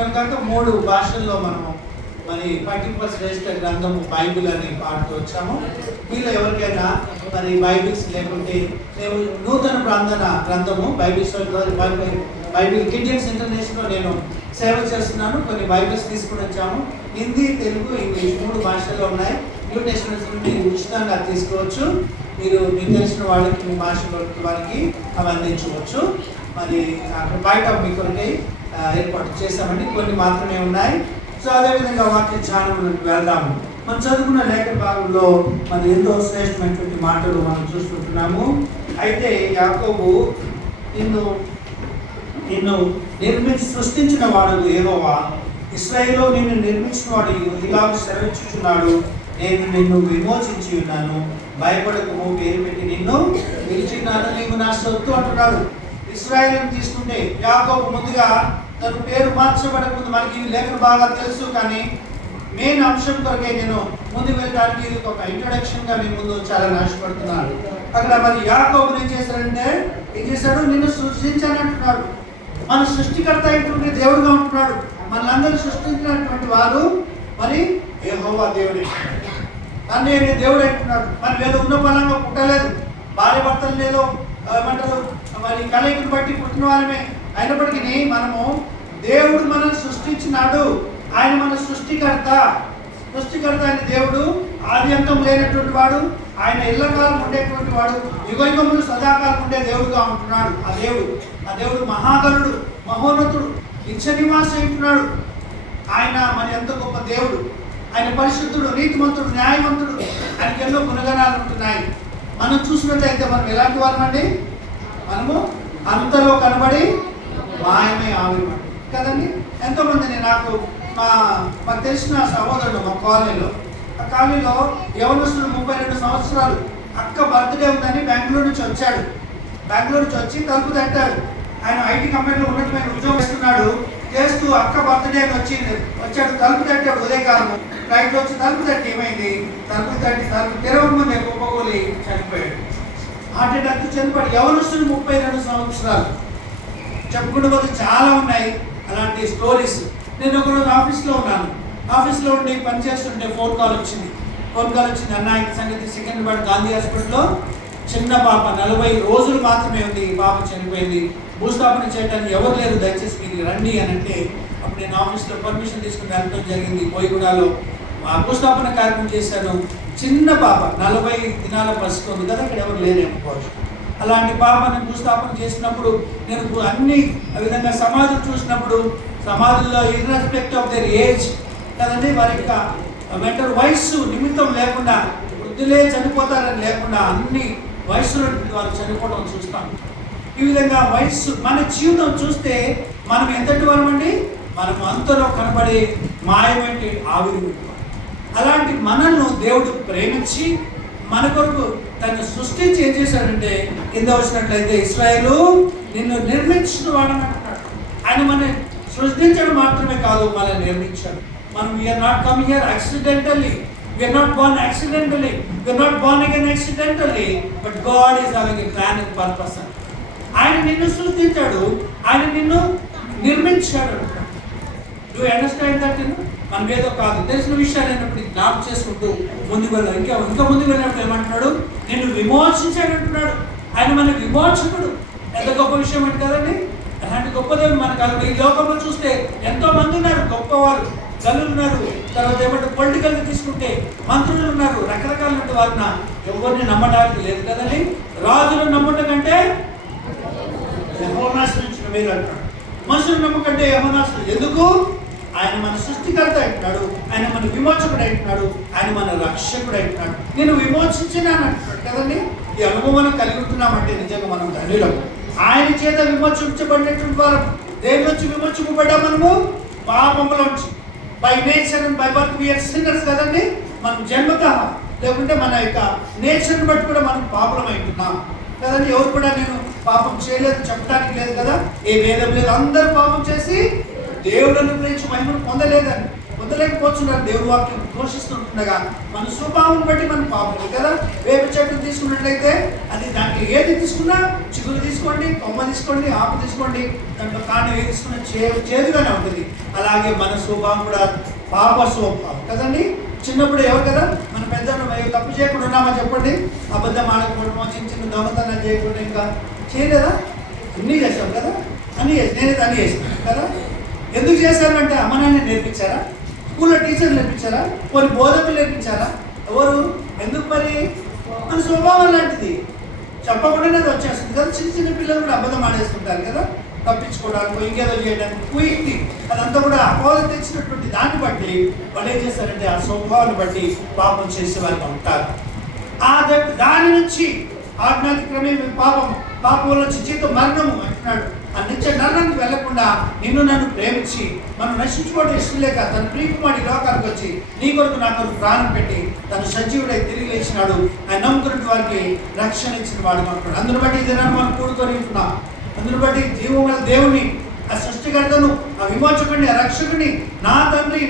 కనుక 3 భాషల్లో మనము మరి పట్టింపర్ శ్రేష్ఠ గ్రంథము బైబిల్ అని పాడుతూ వచ్చాము. మీలో ఎవరికైనా మరి బైబిల్స్ లేకుంటే నేను నూతన ప్రాంతన గ్రంథము బైబిల్ కిడ్జన్స్ ఇంటర్నేషనల్లో నేను సేవ చేస్తున్నాను. కొన్ని బైబిల్స్ తీసుకుని వచ్చాము. హిందీ, తెలుగు, ఇంగ్లీష్ 3 భాషల్లో ఉన్నాయి. న్యూ టెస్టమెంట్స్ మీరు ఉచితంగా తీసుకోవచ్చు. మీరు మీకు తెలిసిన వాళ్ళకి మీ భాషలో వారికి అవి అందించవచ్చు. మరి అక్కడ బయట మీ కొరకై ఏర్పాటు చేస్తామండి. కొన్ని మాత్రమే ఉన్నాయి. సో అదేవిధంగా వాక్య ధ్యానంలోకి వెళ్దాము. మనం చదువుకున్న లేఖన భాగంలో మరి ఎంతో శ్రేష్టమైనటువంటి మాటలు మనం చూసుకుంటున్నాము. అయితే యాకోబు నిన్ను సృష్టించిన వాడు యెహోవా, ఇశ్రాయేలు నిన్ను నిర్మించిన వాడు ఇలా సెలవిచ్చుచున్నాడు, నేను నిన్ను విమోచించి ఉన్నాను, భయపడకము, పేరు పెట్టి నిన్ను పిలిచిన్నాను, నీవు నా సొత్తు అంటున్నాడు. ఇశ్రాయేలుని తీసుకుంటే యాకోబు ముందుగా తన పేరు మార్చబడకుండా మనకి లేఖన బాగా తెలుసు, కానీ మెయిన్ అంశం కొరకే నేను ముందుకు వెళ్ళడానికి ఇది ఒక ఇంట్రొడక్షన్ గా మీ ముందు చాలా ఆశపడుతున్నాను. అక్కడ మరి యాకోబు ఏం చేశాడు? నిన్ను సృష్టించానంటున్నాడు. మన సృష్టికర్త అయినటువంటి దేవుడుగా ఉంటున్నాడు. మనలందరూ సృష్టించినటువంటి వారు మరి యెహోవా దేవుడే. తండ్రి అనే దేవుడు అంటున్నాడు. మనం ఏదో ఉన్న బలంగా పుట్టలేదు, భార్య భర్తలు లేదో ఏమంటారు మరి కలయికను బట్టి పుట్టిన వాళ్ళమే అయినప్పటికీ మనము దేవుడు మనల్ని సృష్టించినాడు. ఆయన మన సృష్టికర్త అయిన దేవుడు, ఆది అంతం లేనటువంటి వాడు, ఆయన ఎల్లకాలం ఉండేటువంటి వాడు, యుగయుగములు సదాకాలం ఉండే దేవుడుగా ఉంటున్నాడు. ఆ దేవుడు మహాగణుడు, మహోన్నతుడు, నిత్య నివాసి ఉంటున్నాడు. ఆయన మన ఎంత గొప్ప దేవుడు. ఆయన పరిశుద్ధుడు, నీతిమంతుడు, న్యాయవంతుడు. ఆయనకి ఎన్నో గుణగణాలు ఉంటున్నాయి. మనం చూసినట్లయితే మనం ఎలాంటి వాళ్ళమండి? మనము అంతలో కనబడి మాయమే ఆవిర్భావం కదండి. ఎంతోమందిని నాకు మాకు తెలిసిన సహోదరుడు మా కాలనీలో, ఆ కాలనీలో యవనస్తుడు 32 సంవత్సరాలు, అక్క బర్త్డే ఉందని బెంగళూరు నుంచి వచ్చాడు. బెంగళూరు నుంచి వచ్చి తలుపు తట్టాడు. ఆయన ఐటీ కంపెనీలో ఉన్నతమైన ఉద్యోగం చేస్తూ అక్క బర్త్డే వచ్చాడు. తలుపు తట్టాడు ఉదయకాలము. రైట్లో వచ్చి తలుపు తట్టి ఏమైంది? తలుపు తెరవక ముందే కుప్పకూలి చనిపోయాడు. హార్ట్ అటాక్ చనిపోయాడు. యవనస్తుడు 32 సంవత్సరాలు. చెప్పుకుంటూ పోతే చాలా ఉన్నాయి అలాంటి స్టోరీస్. నేను ఒకరోజు ఆఫీస్లో ఉన్నాను. ఆఫీస్లో ఉండి పనిచేస్తుంటే ఫోన్ కాల్ వచ్చింది. అన్న ఇంటి సంగతి సికింద్రాబాద్ గాంధీ హాస్పిటల్లో చిన్న పాప 40 రోజులు మాత్రమే ఉంది, ఈ పాప చనిపోయింది, భూస్థాపన చేయడానికి ఎవరు లేరు, దయచేసి మీరు రండి అని అంటే అప్పుడు నేను ఆఫీస్లో పర్మిషన్ తీసుకుని వెళ్ళడం జరిగింది. బోయిగూడలో భూస్థాపన కార్యక్రమం చేశాను. చిన్న పాప 40 దినాల పసుకుంది కదా, ఇక్కడ ఎవరు లేరేమోవచ్చు. అలాంటి పాపని భూస్థాపన చేసినప్పుడు నేను అన్ని విధంగా సమాధులు చూసినప్పుడు, సమాధుల్లో ఇర్రెస్పెక్ట్ ఆఫ్ దర్ ఏజ్ కదండి, వారి యొక్క మెంటల్ వయస్సు నిమిత్తం లేకుండా, వృద్ధులే చనిపోతారని లేకుండా అన్ని వయస్సులో వారు చనిపోవడం చూస్తాం. ఈ విధంగా వయస్సు మన జీవితం చూస్తే మనం ఎంతటి వారమండి? మనం అంతలో కనబడే మాయమంటే ఆవిరి. అలాంటి మనల్ని దేవుడు ప్రేమించి మన కొరకు తను సృష్టించి ఏం చేశాడంటే, కింద వచ్చినట్లయితే ఇశ్రాయేలు నిన్ను నిర్మించిన వాడని అంటున్నాడు. ఆయన మన సృష్టించడం మాత్రమే కాదు, మనల్ని నిర్మించాడు. మనం we are not come here accidentally, we are not born accidentally, we are not born again accidentally, but God is having a plan and purpose. ఆయన నిన్ను సృష్టించాడు, ఆయన నిన్ను నిర్మించాడు. Do understand that? మనం ఏదో కాదు, తెలిసిన విషయాలు అయినప్పుడు జ్ఞాపకం చేసుకుంటూ ముందుకు వెళ్ళాం. ఇంకా ముందుకు వెళ్ళినప్పుడు ఏమంటున్నాడు? నిన్ను విమోచించాడు అంటున్నాడు. ఆయన మన విమోచకుడు. ఎంత గొప్ప విషయం అంటే కదండి. అలాంటి గొప్పదేవి మనకు ఈ లోకంలో చూస్తే ఎంతో మంది ఉన్నారు, గొప్పవారు, గల్లులు ఉన్నారు. తర్వాత ఏమంటే పొలిటికల్గా తీసుకుంటే మంత్రులు ఉన్నారు, రకరకాల వారిన ఎవరిని నమ్మడానికి లేదు కదండి. రాజులను నమ్మటం కంటే యెహోవాశ్రయించిన మేలు అంటాడు. మనుషులు నమ్మకంటే యెహోవాశ్రయం. ఎందుకు? ఆయన మన సృష్టికర్త అంటున్నాడు, ఆయన మన విమోచకుడు అంటున్నాడు, ఆయన మన రక్షకుడు అంటున్నాడు. నేను విమోచించినాను అంటున్నాడు కదండి. ఈ అనుభవం మనం కలిగి ఉంటున్నామంటే నిజంగా మనం ధన్యులం. ఆయన చేత విమోచించబడినటువంటి వారు. దేని నుంచి విమోచింపబడ్డా? మనము పాపములోంచి. By nature and by birth we are sinners కదండి. మనం జన్మతః, లేకుంటే మన యొక్క నేచర్ని బట్టి కూడా మనం పాపలం అవుతున్నాం కదండి. ఎవరు కూడా నేను పాపం చేయలేదు చెప్పడానికి లేదు కదా, ఏ భేదం లేదు. అందరూ పాపం చేసి దేవుడు అనుగ్రహించి మహిమను పొందలేదని పొందలేకపోతున్నారు. దేవుడు వాక్యం ఘోషిస్తుండగా మన స్వభావం బట్టి మన పాపం కదా. వేప చెట్టు తీసుకున్నట్లయితే అది దాంట్లో ఏది తీసుకున్నా, చిగురు తీసుకోండి, కొమ్మ తీసుకోండి, ఆకు తీసుకోండి, దాంట్లో కాండం ఏది తీసుకున్నా చేదుగానే ఉంటుంది. అలాగే మన స్వభావం కూడా పాప స్వభావం కదండి. చిన్నప్పుడు ఎవరు కదా మన పెద్దలు తప్పు చేయకుండా ఉన్నామా చెప్పండి. అబద్ధం ఆడకపోవడమో, చిన్న చిన్న దొంగతనం చేయకుండా ఇంకా చేయలేదా? అన్నీ చేశాం కదా. అన్నీ చేసి నేనైతే అన్నీ చేశాను కదా. ఎందుకు చేశానంటే అమ్మ నాన్న నేర్పించారా? స్కూల్లో టీచర్లు నేర్పించారా? కొన్ని బోధకులు నేర్పించారా? ఎవరు? ఎందుకు? మరి మన స్వభావం లాంటిది, చెప్పకుండానే అది వచ్చేస్తుంది కదా. చిన్న చిన్న పిల్లలు కూడా అబద్ధం ఆడేస్తుంటారు కదా, తప్పించుకోవడానికి, ఇంకేదో చేయడానికి, కుయిక్కి అదంతా కూడా అపోహలు తెచ్చినటువంటి దాన్ని బట్టి వాళ్ళు ఏం చేస్తారంటే ఆ స్వభావాన్ని బట్టి పాపం చేసే వారికి ఉంటారు. దాని నుంచి ఆజ్ఞాతిక్రమే పాపం నుంచి జీతం మరణము అంటున్నాడు. ఆ నిత్య నరకానికి వెళ్లకుండా నిన్ను నన్ను ప్రేమించి మనం నశించుకోవడం ఇష్టం లేక తన ప్రియకుమారుడి లోకానికి వచ్చి నీ కొరకు నా కొరకు ప్రాణం పెట్టి తను సజీవుడై తిరిగి లేచినాడు. ఆయన నమ్ముకున్న వారికి రక్షణ ఇచ్చిన వాడు అంటున్నాడు. అందును బట్టి ఇది మనం కూడుకొని ఉంటున్నాం. అందును బట్టి జీవముల దేవుని, ఆ సృష్టికర్తను, ఆ విమోచకుడిని, ఆ రక్షకుని నా తండ్రి,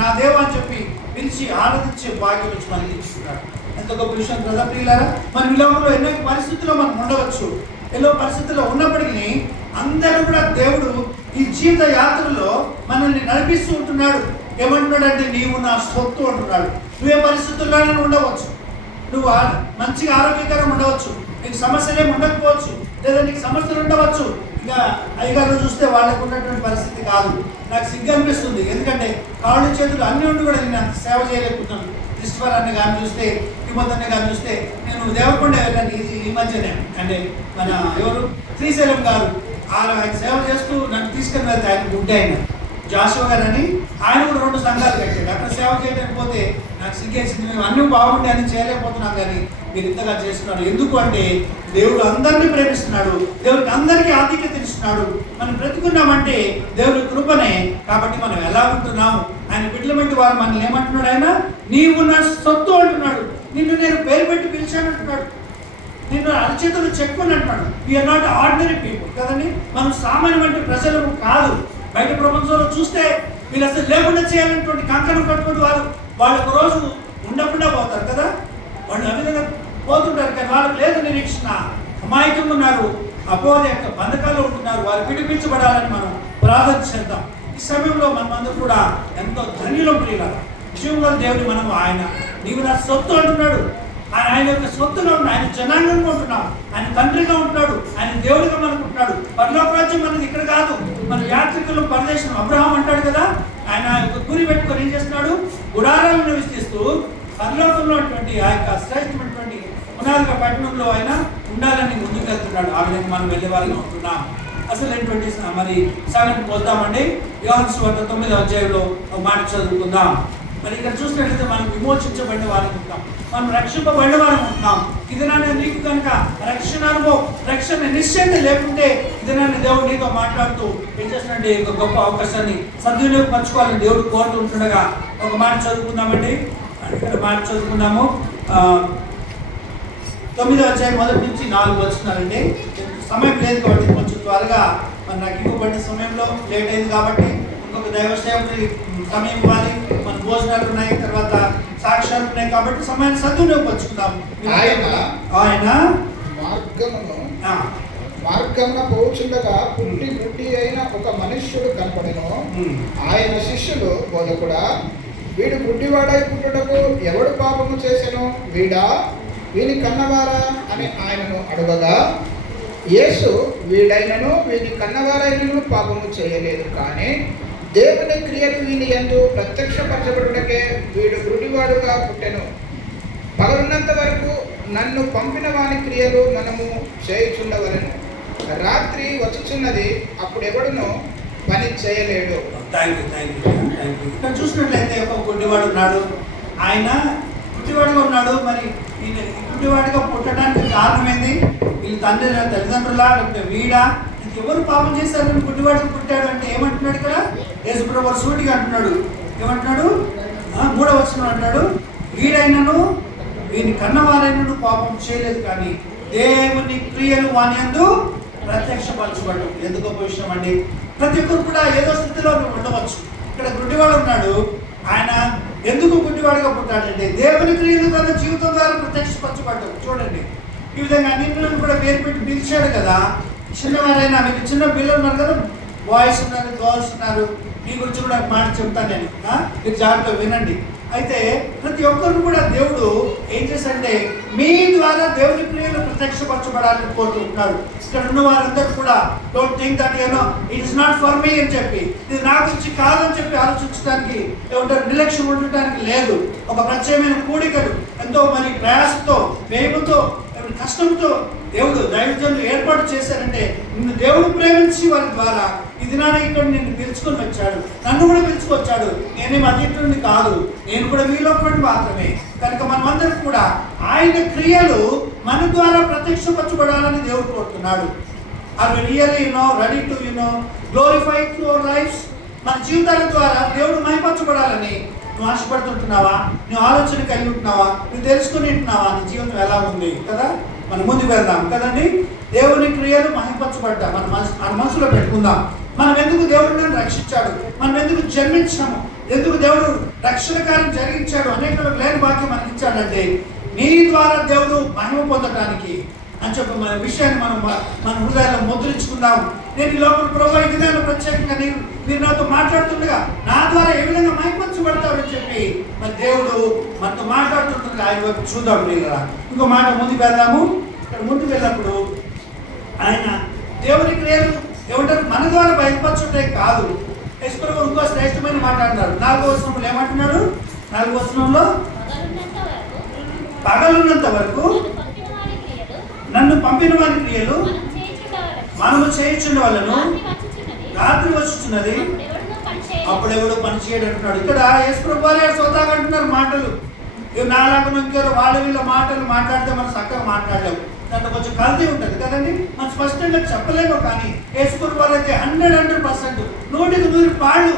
నా దేవ అని చెప్పి పిలిచి ఆరాధించే భాగ్యం నుంచి మనకి ఇచ్చుకున్నాడు. ఎంత గొప్ప విషయం కదా ప్రియులారా. మన లోకంలో ఎన్నో పరిస్థితుల్లో మనం ఉండవచ్చు. ఎన్నో పరిస్థితుల్లో ఉన్నప్పటికీ అందరూ కూడా దేవుడు ఈ జీవిత యాత్రలో మనల్ని నడిపిస్తూ ఉంటున్నాడు. ఏమంటున్నాడంటే నీవు నా సొత్తు అంటున్నాడు. నువ్వే పరిస్థితుల్లోనే ఉండవచ్చు, నువ్వు మంచిగా ఆరోగ్యకరంగా ఉండవచ్చు, నీకు సమస్యలు ఏమి ఉండకపోవచ్చు, లేదా నీకు సమస్యలు ఉండవచ్చు. ఇక అయ్యగారు చూస్తే వాళ్ళకు ఉన్నటువంటి పరిస్థితి కాదు. నాకు సిగ్గు అనిపిస్తుంది, ఎందుకంటే కాళ్ళు చేతులు అన్నీ ఉండి కూడా నేను అంత సేవ చేయలేకపోతున్నాను. క్రిస్టఫర్ కానీ చూస్తే, తిమోతిని కానీ చూస్తే, నేను దేవరకొండ వెళ్ళాను ఈ మధ్యనే. అంటే మన ఎవరు శ్రీశైలం గారు ఆయన సేవ చేస్తూ నన్ను తీసుకుని వెళ్తే ఆయన గుడ్డ ఆయన జాషువా గారు అని ఆయన కూడా 2 సంఘాలు కట్టాడు. అక్కడ సేవ చేయడానికి పోతే నాకు సిగ్గేసింది. మేము అన్నీ బాగుండి అన్ని చేయలేకపోతున్నాం, కానీ మీరు ఇంతగా చేస్తున్నారు. ఎందుకు అంటే దేవుడు అందరినీ ప్రేమిస్తున్నాడు, దేవుడికి అందరికీ ఆధిక్యత ఇస్తున్నాడు. మనం బ్రతుకున్నామంటే దేవుడి కృపనే. కాబట్టి మనం ఎలా ఉంటున్నాము? ఆయన బిడ్డలమంటే వారు మనల్ని ఏమంటున్నాడు? ఆయన నీవు నా సొత్తు అంటున్నాడు. నిన్ను నేను పేరు పెట్టి పిలిచాను అంటున్నాడు. నిన్ను అరచేతులు చెక్కుని అంటున్నాడు. వీఆర్ నాట్ ఆర్డినరీ పీపుల్ కదండి. మనం సామాన్యమైన ప్రజలు కాదు. బయట ప్రపంచంలో చూస్తే వీళ్ళు అసలు లేకుండా చేయాలనేటువంటి కంకణం కట్టుకుని వాళ్ళు ఒక రోజు ఉండకుండా పోతారు కదా. వాళ్ళు ఆ విధంగా పోతుంటారు, కానీ వాళ్ళకి లేదు నిరీక్షణ. అమాయకంగా ఉన్నారు, అపోహ యొక్క బంధకాలు ఉంటున్నారు. వారు విడిపించబడాలని మనం ప్రార్థన చేద్దాం. ఈ సమయంలో మనమందరూ కూడా ఎంతో ధన్యులం ప్రియులారా. జీవుల దేవుని మనం ఆయన నీవు నా సొత్తు అంటున్నాడు. ఆయన యొక్క సొత్తుగా ఉన్నాడు, ఆయన జనాంగంగా ఉంటున్నాడు, ఆయన తండ్రిగా ఉంటున్నాడు, ఆయన దేవుడిగా మనకు ఉంటున్నాడు. పరలోక రాజ్యం మనది ఇక్కడ కాదు, మన యాత్రికులు పరదేశం. అబ్రహాం అంటాడు కదా, ఆయన యొక్క గురి పెట్టుకొని ఏం చేస్తున్నాడు? గుడారాలను విస్తరిస్తూ పరలోకంలో ఉన్నటువంటి ఆ యొక్క శ్రేష్టమైనటువంటి పునాదిక పట్టణంలో ఆయన ఉండాలని ముందుకు వెళ్తున్నాడు. ఆ విధంగా మనం వెళ్ళే వాళ్ళగా ఉంటున్నాం. అసలు ఏంటంటే మరి సాగంకి వద్దామండి. యోహాను సువార్త 9వ అధ్యాయంలో ఒక మాట చదువుకుందాం. మరి ఇక్కడ చూసినట్లయితే మనం విమోచించబడిన వారికి ఉంటాం, మనం రక్షింపబడిన వారికి ఉంటున్నాం. ఇది నాన్న నీకు కనుక రక్షణ అనుభవం, రక్షణ నిశ్చయంగా లేకుంటే ఇది నాన్న దేవుడు నీతో మాట్లాడుతూ ఏం చేస్తున్నట్టు ఒక గొప్ప అవకాశాన్ని సద్వినియోగపరచుకోవాలని దేవుడు కోరుతూ ఉంటుండగా ఒక మాట చదువుకుందామండి. ఇక్కడ మాట చదువుకున్నాము. 9వ అధ్యాయం 1 నుంచి 4 వస్తున్నారండి. సమయం లేదు కాబట్టి కొంచెం త్వరగా మరి నాకు ఇవ్వబడిన సమయంలో లేట్ అయింది కాబట్టి ఇంకొక దైవ సేవకుడి సమయం ఇవ్వాలి. మన భోజనాలు ఉన్నాయి, తర్వాత సాక్ష్యాలు ఉన్నాయి కాబట్టి సమయాన్ని సద్వినియోగపరుచుకుందాం. ఆయన మార్గమున పోచుండగా పుట్టి గుడ్డి అయిన ఒక మనుష్యుడు కనపడెను. ఆయన శిష్యులు, బోధకుడా, వీడు గుడ్డివాడై పుట్టుటకు ఎవడు పాపము చేసెను? వీడా, వీని కన్నవారా అని ఆయనను అడగగా, యేసు వీడైనను వీని కన్నవారైనను పాపము చేయలేదు, కానీ దేవుని క్రియలు వీని యందు ప్రత్యక్షపరచబడుటకే వీడు గుడ్డివాడుగా పుట్టెను. పగలున్నంత వరకు నన్ను పంపిన వాని క్రియలు మనము చేయుచుండవలెను. రాత్రి వచ్చుచున్నది, అప్పుడెవడునో పని చేయలేడు. ఇక్కడ చూసినట్లయితే ఒక గుడ్డివాడు ఉన్నాడు. ఆయన గుడ్డివాడుగా ఉన్నాడు. మరి ఈయన గుడ్డివాడిగా పుట్టడానికి కారణం ఏంది? వీళ్ళ తల్లిదండ్రులా, లేకపోతే వీడా, ఎవరు పాపం చేశారని గుడ్డివాడికి పుట్టాడు అంటే ఏమంటున్నాడు? ఇక్కడ యేసుప్రభువు సూటిగా అంటున్నాడు. ఏమంటున్నాడు? 3వ వచనం అంటాడు, వీడైనను వీని కన్నవారైనను పాపం చేయలేదు, కానీ దేవుని క్రియలు వాని యందు ప్రత్యక్షపరచబడ్డం. ఎందుకో విషయం అండి. ప్రతి ఒక్కరు కూడా ఏదో స్థితిలో ఉండవచ్చు. ఇక్కడ గుడ్డివాడు ఉన్నాడు, ఆయన ఎందుకు గుడ్డివాడిగా పుట్టాడంటే దేవుని క్రియలు తన జీవితం ద్వారా ప్రత్యక్షపరచబడ్డాడు. చూడండి, ఈ విధంగా అన్నింటిని కూడా పేరు పెట్టి పిలిచాడు కదా. చిన్నవారైనా మీకు చిన్న పిల్లలు ఉన్నారు కదా, బాయ్స్ ఉన్నారు, గర్ల్స్ ఉన్నారు, మీ గురించి కూడా ఒక మాట చెప్తాను నేను, మీరు జాగ్రత్తగా వినండి. అయితే ప్రతి ఒక్కరు కూడా దేవుడు ఏం చేశాడంటే మీ ద్వారా దేవుని క్రియలు ప్రత్యక్షపరచబడాలని కోరుకుంటున్నాడు. ఇక్కడ ఉన్న వారందరూ కూడా don't think that you know it is not for me అని చెప్పి, ఇది నా గురించి కాదని చెప్పి ఆలోచించడానికి ఏమంటారు, నిర్లక్ష్యం ఉండటానికి లేదు. ఒక ప్రత్యేకమైన కూడికలు ఎంతో మరి ప్రయాసంతో, వ్యయముతో, కష్టంతో దేవుడు దైవజనులు ఏర్పాటు చేశారంటే నిన్ను దేవుడు ప్రేమించి వారి ద్వారా ఈ దినాన్ని ఇక్కడ నిన్ను పిలుచుకొని వచ్చాడు, నన్ను కూడా పిలుచుకొచ్చాడు. నేనేం అతీతుడిని కాదు, నేను కూడా మీలో ఒకటి మాత్రమే. కనుక మనమందరం కూడా ఆయన క్రియలు మన ద్వారా ప్రత్యక్షపరచబడాలని దేవుడు కోరుతున్నాడు. Are really ready to glorify through our lives. మన జీవితాల ద్వారా దేవుడు మహిమపరచబడాలని నువ్వు ఆశపడుతుంటున్నావా? నువ్వు ఆలోచన కలిగి ఉంటున్నావా? నువ్వు తెలుసుకుని ఉంటున్నావా నీ జీవితం ఎలా ఉంది కదా? మనం ముందుకు వెళ్దాం కదండి. దేవుని క్రియలు మహిమపరచబడ్డా మన మనసులో పెట్టుకుందాం. మనం ఎందుకు దేవుడు నన్ను రక్షించాడు, మనం ఎందుకు జన్మించాము, ఎందుకు దేవుడు రక్షణ కార్యం జరిగించాడు, అనేక లేని వాక్యం మనకి ఇచ్చాడంటే నీ ద్వారా దేవుడు మహిమ పొందడానికి అని చెప్పి మన విషయాన్ని మన హృదయాల్లో ముద్రించుకుందాం. నేను ఈ లోపల ప్రభు ఈ దినాల్లో ప్రత్యేకంగా మీరు నాతో మాట్లాడుతుండగా నా ద్వారా ఏ విధంగా మహిమపరచబడతారని చెప్పి మరి దేవుడు మనతో మాట్లాడుతుండగా ఆయన వైపు చూద్దాం. ప్రియులారా, ఇంకో మాట ముందుకు వెళ్దాము. ఇక్కడ ముందుకు వెళ్ళినప్పుడు ఆయన దేవుని క్రియలు ఏమంటారు మన ద్వారా బయలుపరచుంటే కాదు. యెషుప్రభు ఇంకో శ్రేష్టమైన మాట అంటారు. 4వ వచనంలో ఏమంటున్నాడు? 4వ వచనంలో పగలున్నంత వరకు నన్ను పంపిన వారి క్రియలు మనము చేయుచుండ వలన రాత్రి వచ్చుచున్నది, అప్పుడెవడు పని చేయడం అంటున్నాడు. ఇక్కడ యేసుప్రభు వారు స్వతహాగా అంటున్నారు మాటలు. ఇవి నాలాగా ఇంకెవరో వాళ్ళ వీళ్ళ మాటలు మాట్లాడితే మనం చక్కగా మాట్లాడలేము, దాంట్లో కొంచెం కల్తీ ఉంటుంది కదండి. మనం స్పష్టంగా చెప్పలేము. కానీ యేసుప్రభు వారు అయితే 100% 100కి 100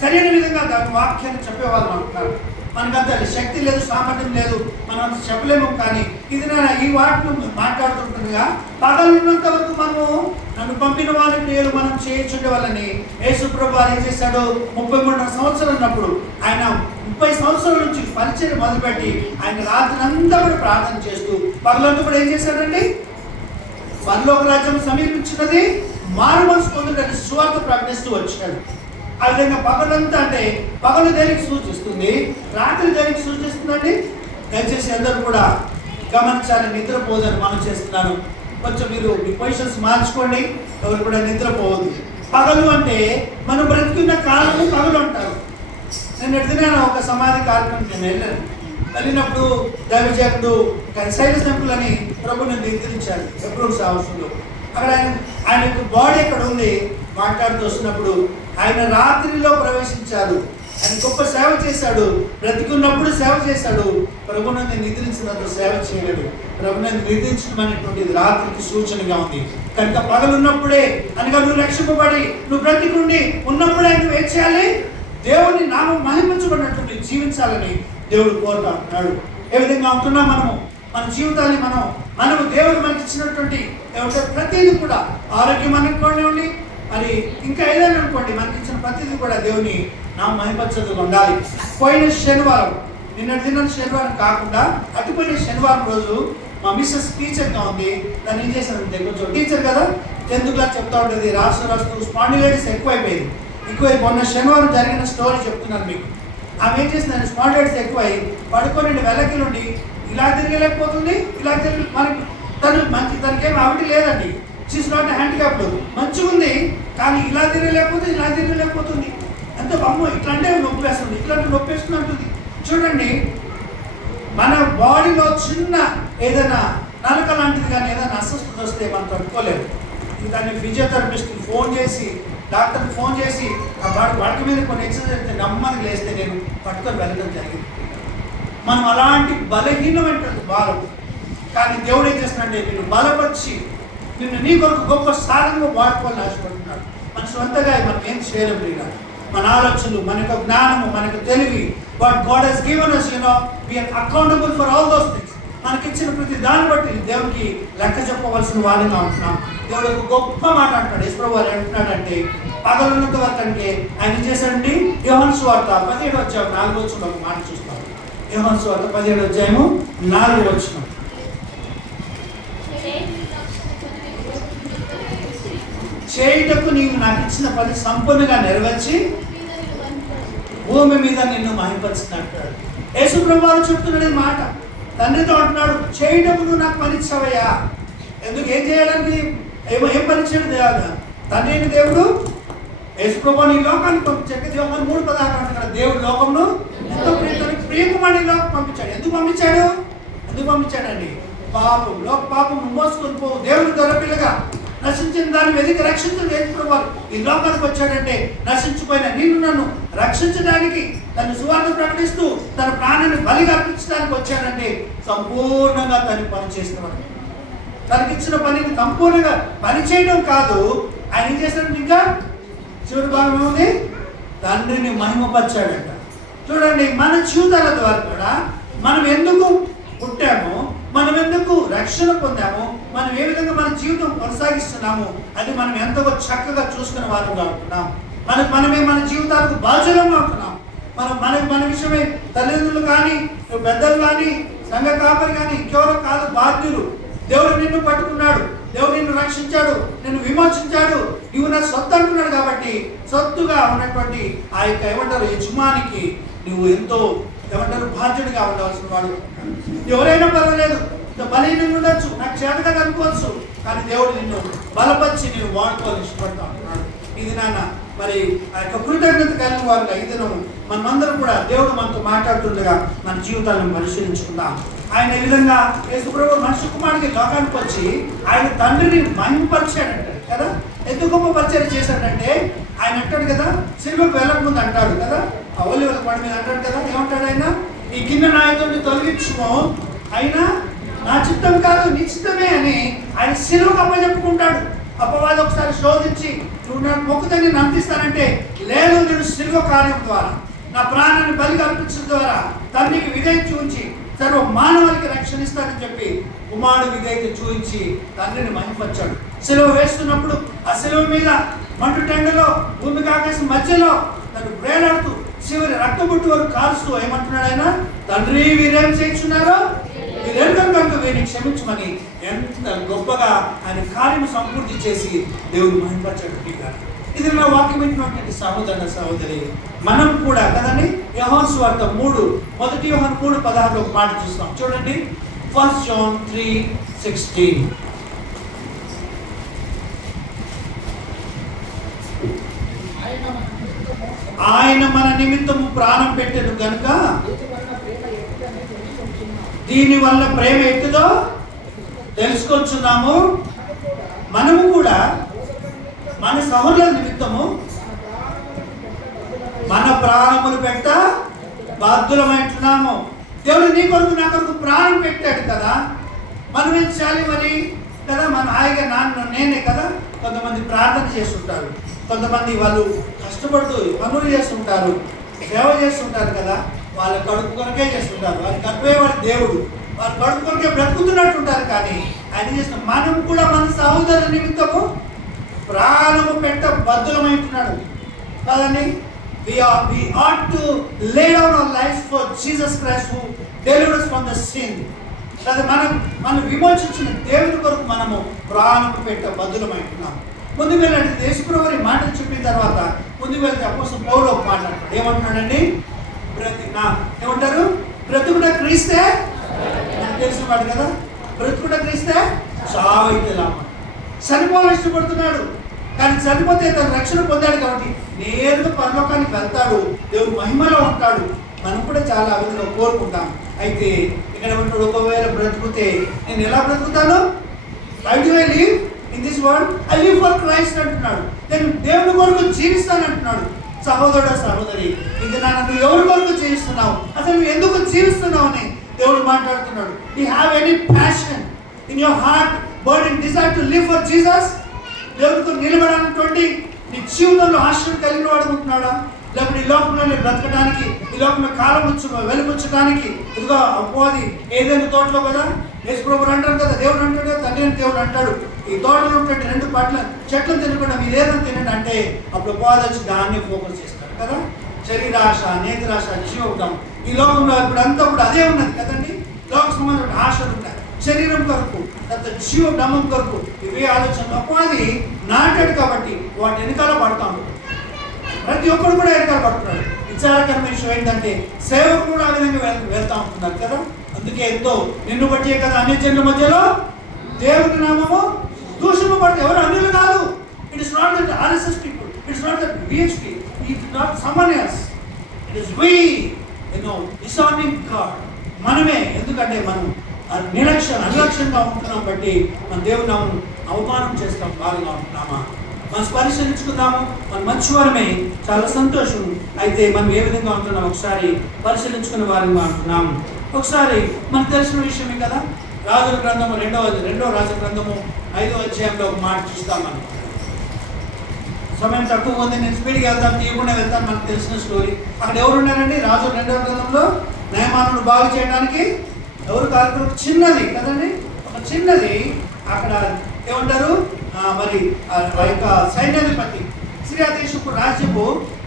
సరైన విధంగా దాని వాక్యాన్ని చెప్పేవాళ్ళు అంటున్నారు. మనకంత శక్తి లేదు, సామర్థ్యం లేదు, మనం అంత చెప్పలేము. కానీ ఇది ఈ వాటిని మాట్లాడుతుంటుండగా పగలున్నంత వరకు మనము నన్ను పంపిన వారి క్రియలు మనం చేయించుండే వాళ్ళని యేసుప్రభు వారు ఏం చేశాడు? 33 సంవత్సరాలు ఉన్నప్పుడు ఆయన 30 సంవత్సరాల నుంచి పరిచయం మొదలుపెట్టి ఆయన రాత్రి అంతా కూడా ప్రార్థన చేస్తూ పగలంతా కూడా ఏం చేశాడండి? పరలోక రాజ్యం సమీపించినది, మారు మనసు పొందుటని సువార్త ప్రకటిస్తూ వచ్చాడు. ఆ విధంగా పగలంతా అంటే పగలు దేనికి సూచిస్తుంది, రాత్రి దేనికి సూచిస్తుందండి? దయచేసి అందరూ కూడా గమనించాలి. నిద్రపోదని మనం చేస్తున్నాను. కొంచెం మీరు మీ పొజిషన్స్ మార్చుకోండి. ఎవరు కూడా నిద్రపోవద్దు. పగలు అంటే మనం బ్రతికున్న కాలము పగలు అంటారు. నేను ఎడుతున్నాను ఒక సమాధి కార్యక్రమం నేను వెళ్ళినప్పుడు దైవజనుడు సైలస్ టెంపుల్ అని ప్రభుని నిర్ధారించారు ఎబ్రోన్స్ హౌస్లో. అక్కడ ఆయన బాడీ ఎక్కడ ఉంది మాట్లాడుతూ వస్తున్నప్పుడు ఆయన రాత్రిలో ప్రవేశించారు. ఆయన గొప్ప సేవ చేశాడు. బ్రతికున్నప్పుడు సేవ చేశాడు. ప్రభునందు నిద్రించినప్పుడు సేవ చేయలేడు. ప్రభునందు నిద్రించడం అనేటువంటిది రాత్రికి సూచనగా ఉంది. కనుక పగలున్నప్పుడే అనగా నువ్వు రక్షింపబడి నువ్వు బ్రతికుండి ఉన్నప్పుడే నువ్వు ఏం చేయాలి? దేవుని నామం మహిమించబడినటువంటి జీవించాలని దేవుడు కోరుతా ఉన్నాడు. ఏ విధంగా ఉంటున్నా మన జీవితాన్ని మనము దేవుడు మనకి ఇచ్చినటువంటి ప్రతిదీ కూడా ఆరోగ్యం అనుకోండి, మరి ఇంకా ఏదైనా అనుకోండి, మనకి ఇచ్చిన ప్రతిదీ కూడా దేవుని నామం మహిమపరచదుగా ఉండాలి. పోయిన శనివారం, నిన్న శనివారం కాకుండా అటుపోయిన శనివారం రోజు మా మిస్సెస్ టీచర్గా ఉంది. దాన్ని ఏం చేశానంటే కొంచెం టీచర్ కదా 10th క్లాస్ చెప్తా ఉంటుంది. రాస్తూ స్పాండిలైటిస్ ఎక్కువైపోయింది. మొన్న శనివారం జరిగిన స్టోరీ చెప్తున్నాను మీకు. ఆమె ఏం చేసిందని స్పాండిలైటిస్ ఎక్కువై పడుకొని వెళ్ళకిలుండి ఇలా తిరగలేకపోతుంది, ఇలా తిరిగి మనకి తనకేం అవిటి లేదండి. షీస్ నాట్ హ్యాండిక్యాప్డ్, మంచిగా ఉంది కానీ ఇలా తిరగలేకపోతుంది. ఎంతో అమ్మో ఇట్లా అంటే నొప్పి వేస్తుంది, ఇట్లాంటి నొప్పి వేస్తుంది అంటుంది. చూడండి, మన బాడీలో చిన్న ఏదైనా నలక లాంటిది కానీ ఏదైనా అస్వస్థత వస్తే మనం తట్టుకోలేము. దాన్ని ఫిజియోథెరపిస్ట్కి ఫోన్ చేసి, డాక్టర్కి ఫోన్ చేసి వాటి మీద కొన్ని ఎక్సర్సైజ్ అయితే నమ్మని లేస్తే నేను పట్టుకొని వెళ్ళడం జరిగింది. మనం అలాంటి బలహీనమైనటువంటి భారం. కానీ దేవుడు ఏం చేస్తున్నాడంటే నిన్ను బలపరిచి నిన్ను నీ కొరకు గొప్ప సాధనగా వాడుకోవాలని ఆశపడుతున్నాడు. మన సొంతగా మనం ఏం చేయలేము. ఇలా మన ఆలోచనలు, మన యొక్క జ్ఞానము, మన యొక్క తెలివి, what God has given us, we are accountable for all those things. మనకిచ్చిన ప్రతి దాన్ని బట్టి దేవునికి లెక్క చెప్పవలసిన వారిగా ఉంటున్నాం. దేవుడు ఒక గొప్ప మాట అంటాడు. యేసుప్రభువు వారు ఏమంటున్నాడంటే, పగలున్నంత వరకు అంటే ఆయన చేశాడండి. యోహాను సువార్త 17:4 ఒక మాట చూస్తాం. యోహాను సువార్త 17:4. చేయుటకు నీవు నాకు ఇచ్చిన పని సంపూర్ణంగా నెరవేర్చి భూమి మీద నిన్ను మహిమపరుచున్నాడు. యేసుప్రభువు వారు చెప్తున్నాడు ఈ మాట. తండ్రితో అంటున్నాడు, చేయుటకు నువ్వు నాకు పని ఇచ్చావయ్యా. ఎందుకు ఏం చేయడానికి? ఏం పని ఇచ్చాడు తండ్రి అయిన దేవుడు? యేసుప్రభువుని ఈ లోకానికి పంపించాడు. యోహాను 3:16 అంటున్నాడు, దేవుడు లోకంలో ఎంతో ప్రియకుమారుని లోకం పంపించాడు. ఎందుకు పంపించాడండి? పాపం మోసుకొని పోవు దేవుడు గొర్రెపిల్లగా నశించిన దాన్ని వెతికి రక్షించడం యేసుప్రభువు ఈ లోకానికి వచ్చాడంటే నశించిపోయిన నిన్ను నన్ను రక్షించడానికి, తన సువార్త ప్రకటిస్తూ తన ప్రాణాన్ని బలిగా అర్పించడానికి వచ్చాడంటే సంపూర్ణంగా తను పని చేస్తున్నాడు. తనకిచ్చిన పనిని సంపూర్ణంగా పని చేయడం కాదు, ఆయన ఏం చేశాడు? ఇంకా చివరి భాగం ఏముంది? తండ్రిని మహిమపరిచాడంట. చూడండి, మన జీవితాల ద్వారా కూడా మనం ఎందుకు పుట్టామో, మనం ఎందుకు రక్షణ పొందాము, మనం ఏ విధంగా మన జీవితం కొనసాగిస్తున్నాము, అది మనం ఎంతో చక్కగా చూసుకునే వారుగా ఉంటున్నాం. మనమే మన జీవితాలకు బాధ్యులంగా ఉంటున్నాం. మన విషయమే తల్లిదండ్రులు కానీ, పెద్దలు కానీ, సంఘ కాపరి కానీ, ఇంకెవరో కాదు బాధ్యులు. దేవుడు నిన్ను పట్టుకున్నాడు, దేవుడు నిన్ను రక్షించాడు, నిన్ను విమోచించాడు, నువ్వు నా సొత్తు అంటున్నాడు. కాబట్టి సొత్తుగా ఉన్నటువంటి ఆ యొక్క యజమానికి నువ్వు ఎంతో బాధ్యుడిగా ఉండవలసిన వాడు. ఎవరైనా పర్వాలేదు, బలహీనంగా ఉండొచ్చు, నాకు చేతగా అనుకోవచ్చు, కానీ దేవుడు నిన్ను బలపరిచి నేను వాడుకోవాలని ఇష్టపడతా ఉంటున్నాడు. ఇది నాన్న మరి ఆ యొక్క కృతజ్ఞత కలిగిన వారుగా ఈ దినము మనమందరం కూడా దేవుడు మనతో మాట్లాడుతుండగా మన జీవితాలను పరిశీలించుకుందాం. ఆయన ఈ విధంగా యేసుప్రభువు మనిషి కుమారుడికి లోకానికి వచ్చి ఆయన తండ్రిని మహిమపరిచాడంటాడు కదా. ఎందుకు గొప్ప పరిచయం చేశాడంటే ఆయన అంటాడు కదా, సిలువకు వెళ్ళక ముందు అంటాడు కదా, ఆ ఒలివల కొండ మీద అంటాడు కదా, ఏమంటాడు ఆయన? ఈ గిన్నె నా ఎదుట తొలగించుమో, అయినా నా చిత్తం కాదు నీ చిత్తమే అని ఆయన సిలువకు అప్పచెప్పుకుంటాడు. అపవాది ఒకసారి శోధించి, నువ్వు నాకు మొక్కుతాన్ని నేను అందిస్తానంటే, లేదు, నేను సిలువ కార్యం ద్వారా నా ప్రాణాన్ని బలిగా అర్పించడం ద్వారా తండ్రికి విధేయత చూపించి సర్వ మానవాళికి రక్షణ ఇస్తానని చెప్పి కుమారుడు విధేయత చూపించి తండ్రిని మహిమపరిచాడు. సిలువ వేస్తున్నప్పుడు ఆ సిలువ మీద మంటు టెండలో భూమికి ఆకాశం మధ్యలో తను ప్రేలాడుతూ చివరి రక్తబొట్టు వరకు కాల్స్తూ ఏమంటున్నాడు ఆయన? తండ్రి, వీరేం చేయించున్నారో వీరెందుకు కనుక వీరిని క్షమించమని ఎంత గొప్పగా ఆయన కార్యము సంపూర్తి చేసి దేవుడు మహిమపరిచాడు. ఇది నా వాక్యం వింటున్నటువంటి సహోదరి మనం కూడా కదండి. యోహాను సువార్త 1 యోహాను 3:16 ఒక మాట చూస్తాం. చూడండి, 1 John 3:16. ఆయన మన నిమిత్తము ప్రాణం పెట్టెను గనుక దీని వల్ల ప్రేమ ఎట్టుదో తెలుసుకొచ్చున్నాము. మనము కూడా మన సహోదరుల నిమిత్తము మన ప్రాణములు పెట్ట బాధ్యులమైంటున్నాము. దేవుడు నీ కొరకు నా కొరకు ప్రాణం పెట్టాడు కదా, మనం ఏం చేయాలి మరి కదా? మన హాయిగా నేనే కదా. కొంతమంది ప్రార్థన చేస్తుంటారు, కొంతమంది వాళ్ళు కష్టపడుతూ పనులు చేస్తుంటారు, సేవ చేస్తుంటారు కదా. వాళ్ళ కడుపు కొరకే చేస్తుంటారు, వాళ్ళకి కట్టుపోయేవాడు దేవుడు, వాళ్ళు కడుపు కొరకే బ్రతుకుతున్నట్టుంటారు. కానీ ఆయన చేసిన మనం కూడా మన సహోదరు నిమిత్తము ప్రాణము పెట్ట బద్దులమైంటున్నాడు కదండి. We ought to lay down our lives for Jesus Christ who delivered us from the sin. కదా, మనం విమోచించిన దేవుని కొరకు మనము ప్రాణము పెట్ట బద్దులమైంటున్నాం. ముందుకు వెళ్ళండి. యేసుప్రభువు మాటలు చెప్పిన తర్వాత ముందుకు వెళ్తే అపోస్తలుడు పౌలు ఒక మాట అంటాడు. ఏమంటున్నాడండి? ఏమంటారు? బ్రతుకుట క్రీస్తే, నాకు తెలిసిన వాడు కదా, బ్రతుకుట క్రీస్తే చావైతే లాభం. చనిపోవాలని ఇష్టపడుతున్నాడు, కానీ చనిపోతే తను రక్షణ పొందాడు కాబట్టి నేరుగా పరలోకానికి వెళ్తాడు, దేవుడు మహిమలో ఉంటాడు. మనం కూడా చాలా విధంగా కోరుకుంటాం. అయితే ఇక్కడ ఉంటాడు, ఒకవేళ బ్రతుకుతే నేను ఎలా బ్రతుకుతాను? How do I live in this world? I live for Christ అంటున్నాడు. నేను దేవుని కొరకు జీవిస్తాను అంటున్నాడు. సహోదరుడు, సహోదరి, ఇది నువ్వు ఎవరి కొరకు జీవిస్తున్నావు, అసలు నువ్వు ఎందుకు జీవిస్తున్నావు అని దేవుడు మాట్లాడుతున్నాడు. You have any passion in your heart, burning desire to live for Jesus? దేవుడితో నిలబడాలన్నటువంటి నీ జీవితంలో ఆశను కలిగిన వాడు ఉంటున్నాడా? లేకపోతే ఈ లోకంలో బ్రతకడానికి, ఈ లోకంలో కాలం వెలుపుచ్చడానికి ఇదిగో అపవాది ఏదైనా తోటలో కదా యేసుప్రభువు అంటారు కదా, దేవుడు అంటాడు కదా, తండ్రి అని దేవుడు అంటాడు, ఈ తోటలో ఉన్నటువంటి 2 పట్ల చెట్లను తినకుండా మీరు ఏదైనా తినండి అంటే అప్పుడు అపవాది వచ్చి దాన్ని ఫోకస్ చేస్తారు కదా. శరీరాశ, నేత్రాశ, జీవడం, ఈ లోకంలో ఇప్పుడంతా కూడా అదే ఉన్నది కదండి. లోక సంబంధమైన ఆశలు ఉంటాయి, శరీరం కొరకు, తర్వాత జీవ బ్రహ్మం కొరకు, ఇవే ఆలోచనలు అపవాది నాటాడు కాబట్టి వాటి వెనకాల పడతాం. ప్రతి ఒక్కరు కూడా వెనకాల పడుతున్నాడు. విచారకరమైన విషయం ఏంటంటే సేవకులు కూడా ఆ విధంగా వెళ్తా ఉంటున్నారు కదా. అందుకే ఎంతో నిన్ను బట్టే కదా అన్ని జనుల మధ్యలో దేవుని నామము దూషణ పడితే, ఎవరు అన్యులు కాదు. It is not that RSS people, it is not that BHP, it is not someone else, it is we discerning God. మనమే, ఎందుకంటే మనం నిర్లక్ష్యంగా ఉంటున్నాం బట్టి మన దేవుని అవమానం చేస్తాం, బాధగా ఉంటున్నామా. మనం పరిశీలించుకుందాము. మనం మంచివారమే, చాలా సంతోషం. అయితే మనం ఏ విధంగా ఉంటున్నాం ఒకసారి పరిశీలించుకునే వారంగా ఉంటున్నాము. ఒకసారి మనకు తెలిసిన విషయమే కదా, రాజుల గ్రంథము రెండో రాజుల గ్రంథము 5వ అధ్యాయంలో ఒక మాట చూస్తాం. మనం సమయం తక్కువ ఉంది, నేను స్పీడ్గా వెళ్తాను, తీయకుండా వెళ్తాను. మనకు తెలిసిన స్టోరీ. అక్కడ ఎవరు ఉన్నారండి? రాజు 2వ గ్రంథంలో న్యాయమానులను బాగు చేయడానికి ఎవరు కార్యక్రమం? చిన్నది కదండి, ఒక చిన్నది. అక్కడ ఏమంటారు, మరి ఆ యొక్క సైన్యాధిపతి, సిరియా దేశపు రాజ్యపు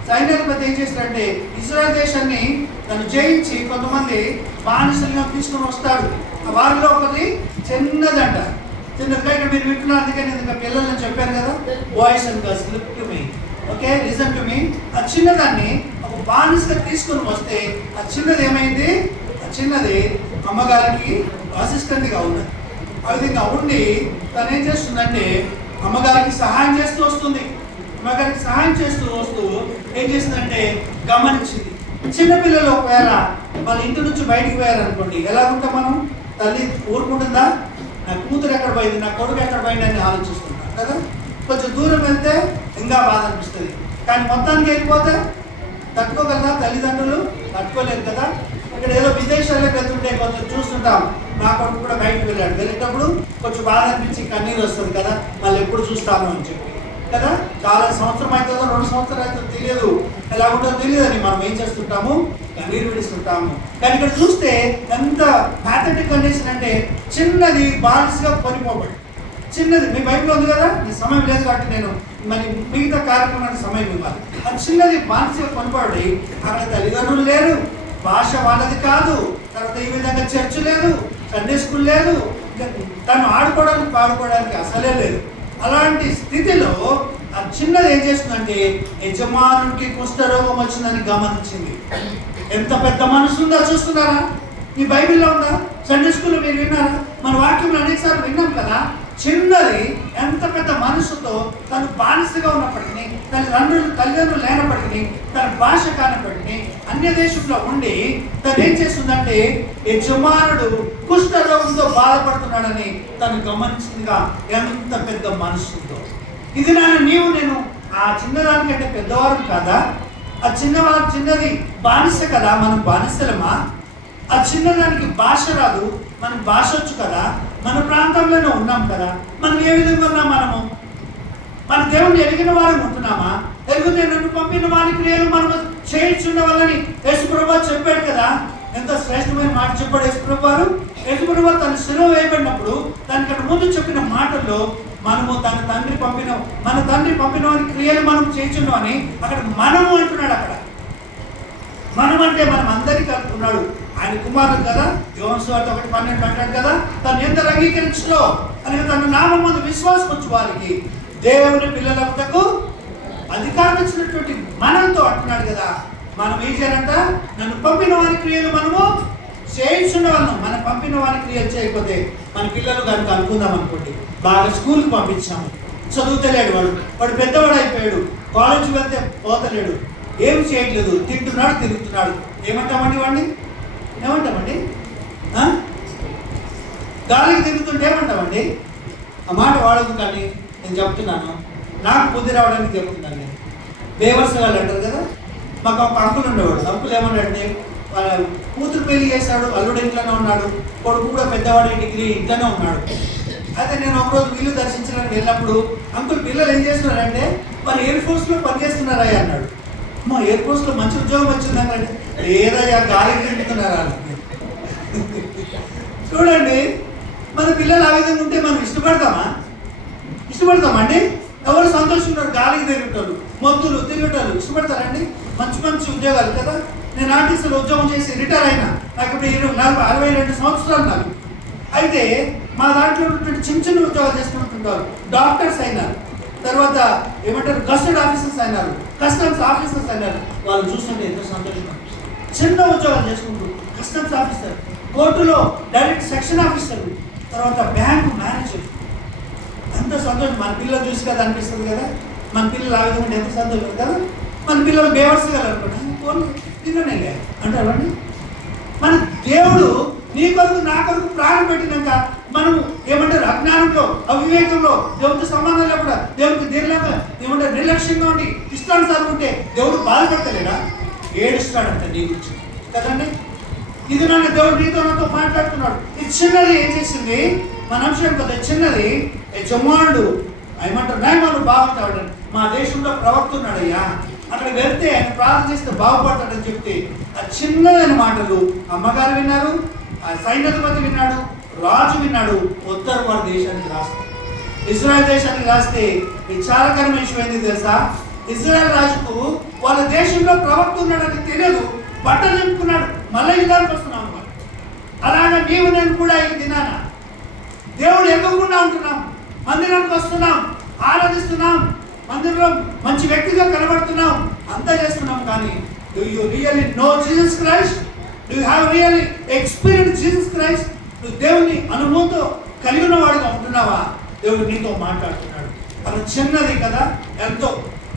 సైన్యాధిపతి ఏం చేస్తాడంటే ఇజ్రాయెల్ దేశాన్ని తను జయించి కొంతమంది బానిసలుగా తీసుకొని వస్తాడు. వారిలో ఒకటి చిన్నదంట. చిన్నదిగా ఇక్కడ మీరు వింటున్నారు, అందుకే నేను ఇంకా పిల్లలని చెప్పాను కదా, boys and girls listen to me, okay, listen to me. ఆ చిన్నదాన్ని ఒక బానిసగా తీసుకొని వస్తే ఆ చిన్నది ఏమైంది? ఆ చిన్నది అమ్మగారికి అసిస్టెంట్గా ఉన్నది. ఆ విధంగా ఉండి తను ఏం చేస్తుందంటే అమ్మగారికి సహాయం చేస్తూ వస్తుంది. అమ్మగారికి సహాయం చేస్తూ వస్తూ ఏం చేస్తుందంటే గమనించింది, చిన్నపిల్లలు ఒకవేళ వాళ్ళ ఇంటి నుంచి బయటికి పోయారనుకోండి, ఎలా ఉంటాం మనం? తల్లి ఊరుకుంటుందా? నా కూతురు ఎక్కడ పోయింది, నా కొడుకు ఎక్కడ పోయింది అని ఆలోచిస్తుంటాం కదా. కొంచెం దూరం వెళ్తే ఇంకా బాధ అనిపిస్తుంది, కానీ మొత్తానికి వెళ్ళిపోతే తట్టుకోగలరా తల్లిదండ్రులు? తట్టుకోలేదు కదా. ఇక్కడ ఏదో విదేశాలకు వెళ్తుంటే కొంచెం చూస్తుంటాం, నా కొడుకు కూడా బయటకు వెళ్ళాడు, వెళ్ళేటప్పుడు కొంచెం బాధ అనిపించి కన్నీరు వస్తుంది కదా, మళ్ళీ ఎప్పుడు చూస్తాను అని చెప్పి కదా. చాలా సంవత్సరం అవుతుందో 2 సంవత్సరాలు అవుతుందో తెలియదు, ఎలా ఉంటుందో తెలియదని మనం ఏం చేస్తుంటాము? కన్నీరు విడుస్తుంటాము. కానీ ఇక్కడ చూస్తే ఎంత ప్యాథటిక్ కండిషన్ అంటే చిన్నది బానిసగా కొనిపోబడి, చిన్నది. మీ బైబిల్ ఉంది కదా, మీ సమయం లేదు కాబట్టి నేను మరి మిగతా కార్యక్రమానికి సమయం ఇవ్వాలి. అది చిన్నది బానిసగా కొనిపోబడి, అక్కడ తల్లిదండ్రులు లేరు, భాష వాళ్ళది కాదు, తర్వాత ఈ విధంగా చర్చ్ లేదు, సండే స్కూల్ లేదు, తను ఆడుకోవడానికి పాడుకోవడానికి అసలే లేదు. అలాంటి స్థితిలో ఆ చిన్నది ఏం చేస్తుందంటే యజమానుడికి కుష్ఠరోగం వచ్చిందని గమనించింది. ఎంత పెద్ద మనసు ఉందో చూస్తున్నారా? ఈ బైబిల్లో ఉందా? సండే స్కూల్లో మీరు విన్నారా? మన వాక్యంలో అనేకసార్లు విన్నాం కదా. చిన్నది ఎంత పెద్ద మనసుతో తను బానిసగా ఉన్నప్పటికీ, తల్లిదండ్రులు లేనప్పటికీ, తన భాష కానప్పటికీ, అన్య దేశంలో ఉండి తను ఏం చేస్తుందంటే యజమానుడు కుష్ఠరోగంతో బాధపడుతున్నాడని తను గమనించిందిగా. ఎంత పెద్ద మనసుతో! ఇది నీవు నేను ఆ చిన్నదానికంటే పెద్దవారు కదా. ఆ చిన్నది బానిస కదా, మనం బానిసలమా? ఆ చిన్నదానికి భాష రాదు, మనకు భాష వచ్చు కదా, మన ప్రాంతంలోనే ఉన్నాం కదా. మనం ఏ విధంగా ఉన్నాం? మన దేవుణ్ణి ఎరిగిన వారు ఉంటున్నామా? ఎరుగుతే నన్ను పంపిన వారి క్రియలు మనము చేయించున్న వాళ్ళని యేసుప్రభువు చెప్పాడు కదా. ఎంత శ్రేష్టమైన మాట చెప్పాడు యేసుప్రభువు వారు. యేసుప్రభువు తన శిలువ వేయబడినప్పుడు దానికంటే ముందు చెప్పిన మాటల్లో మనము మన తండ్రి పంపిన వారి క్రియలు మనం చేయించున్నాం అని అక్కడ మనము అంటున్నాడు. అక్కడ మనం అంటే మనం అందరికీ కలుపుకున్నాడు. ఆయన కుమారుడు కదా, యోహాను సువార్త 1:12 అంటాడు కదా, తను ఎందరు అంగీకరించులో అని తన నామం ముందు విశ్వాసం వచ్చి వారికి దేవుని పిల్లలకు అధికారం ఇచ్చినటువంటి మనతో అంటున్నాడు కదా. మనం ఏం చేయాలంట? నన్ను పంపిన వారి క్రియలు మనము చేయించున్న వాళ్ళం. మనం పంపిన వారి క్రియలు చేయకపోతే మన పిల్లలు కనుక అనుకుందాం అనుకోండి, బాగా స్కూల్కి పంపించాము, చదువుతలేడు, వాడు పెద్దవాడు అయిపోయాడు, కాలేజీకి వెళ్తే పోతలేడు, ఏం చేయట్లేదు, తింటున్నాడు, తిరుగుతున్నాడు, ఏమంటామండి వాడిని? ఏమంటామండి? గాలికి తిరుగుతుంటే ఏమంటామండి? ఆ మాట వాడదు, కానీ నేను చెప్తున్నాను, నాకు బుద్ధి రావడానికి చెప్తున్నాను. నేను బేవర్స్ వాళ్ళు అంటారు కదా. మాకు ఒక అంకుల్ ఉండేవాడు. అంకుల్ ఏమన్నాడంటే వాళ్ళ కూతురు పెళ్లి చేశాడు, అల్లుడు ఇంట్లోనే ఉన్నాడు, కొడుకు కూడా పెద్దవాడు, డిగ్రీ ఇంట్లోనే ఉన్నాడు. అయితే నేను ఒకరోజు వీళ్ళు దర్శించడానికి వెళ్ళినప్పుడు అంకుల్ పిల్లలు ఏం చేస్తున్నారంటే వాళ్ళు ఎయిర్ ఫోర్స్లో పనిచేస్తున్నారా అన్నాడు. మా ఎయిర్ ఫోర్స్ లో మంచి ఉద్యోగం వచ్చిందంటే లేదయ్యా గాలి తింటున్నారు. చూడండి, మన పిల్లలు ఆ విధంగా ఉంటే మనం ఇష్టపడతామండి? ఎవరు సంతోషించారు? గాలికి తిరుగుతారు, మొద్దులు తిరుగుతారు, ఇష్టపడతారండి? మంచి మంచి ఉద్యోగాలు కదా. నేను ఆర్టీసీలో ఉద్యోగం చేసి రిటైర్ అయినా. నాకు ఇప్పుడు 62 సంవత్సరాలు నాకు. అయితే మా దాంట్లో ఉన్నటువంటి చిన్న చిన్న ఉద్యోగాలు చేసుకుంటుంటారు. డాక్టర్స్ అయినారు, తర్వాత ఏమంటారు గస్టెడ్ ఆఫీసర్స్ అయినారు, కస్టమ్స్ ఆఫీసర్స్ అయినారు. వాళ్ళు చూస్తుంటే ఎంతో సంతోషంగా చిన్న ఉద్యోగాలు చేసుకుంటూ కస్టమ్స్ ఆఫీసర్, కోర్టులో డైరెక్ట్ సెక్షన్ ఆఫీసర్, తర్వాత బ్యాంకు మేనేజర్. ఎంత సంతోషం మన పిల్లలు చూసి కదా అనిపిస్తుంది కదా. మన పిల్లలు ఆ విధంగా ఎంత సంతోషం కదా. మన పిల్లలు బేవర్స్ కదా అనుకోండి, ఫోన్ తిన్ననే అంటారండి. మన దేవుడు నీ కొరకు నా కొరకు ప్రాణం పెట్టినాక మనం ఏమంటారు అజ్ఞానంలో అవివేకంలో దేవుడితో సంబంధం లేకుండా దేవుడికి దీర్ఘంగా ఏమంటారు నిర్లక్ష్యంగా ఉండి ఇష్టానుసారం ఉంటే దేవుడు బాధపడతలేడా? ఏడుస్తాడంట నీ గురించి కదండి. ఇది నన్ను దేవుడు నీతో నాతో మాట్లాడుతున్నాడు. ఇది చిన్నది ఏం చేసింది మన అంశం కదా. చిన్నది జమాండు ఏమంటారు నయమాను బాగుంటాడని మా దేశంలో ప్రవక్త ఉన్నాడయ్యా, అక్కడికి వెళ్తే ఆయన ప్రార్థన చేస్తే బాగుపడతాడని చెప్తే ఆ చిన్నదైన మాటలు అమ్మగారు విన్నారు, ఆ సైన్యాధిపతి విన్నాడు, రాజు విన్నాడు. ఉత్తర వారి దేశానికి రాస్తాడు. ఇజ్రాయెల్ దేశానికి రాస్తే విచారకరమైన విషయం ఏంది తెలుసా? ఇజ్రాయెల్ రాజుకు వాళ్ళ దేశంలో ప్రవక్త ఉన్నాడని తెలియదు, బట్టలు చెప్పుకున్నాడు, మళ్ళీ యుద్ధానికి వస్తున్నాం అన్నమాట. అలాగే నీవు నేను కూడా ఈ దినాన దేవుడు ఎక్కకుండా ఉంటున్నాం, మందిరానికి వస్తున్నాం, ఆరాధిస్తున్నాం, మందిరంలో మంచి వ్యక్తిగా కనబడుతున్నాం, అంతా చేస్తున్నాం. కానీ do you really know Jesus Christ? Do you have really experience Jesus Christ? నువ్వు దేవుని అనుభవంతో కలిగి ఉన్నవాడిగా ఉంటున్నావా? దేవుడు నీతో మాట్లాడుతున్నాడు. అది చిన్నది కదా. ఎంతో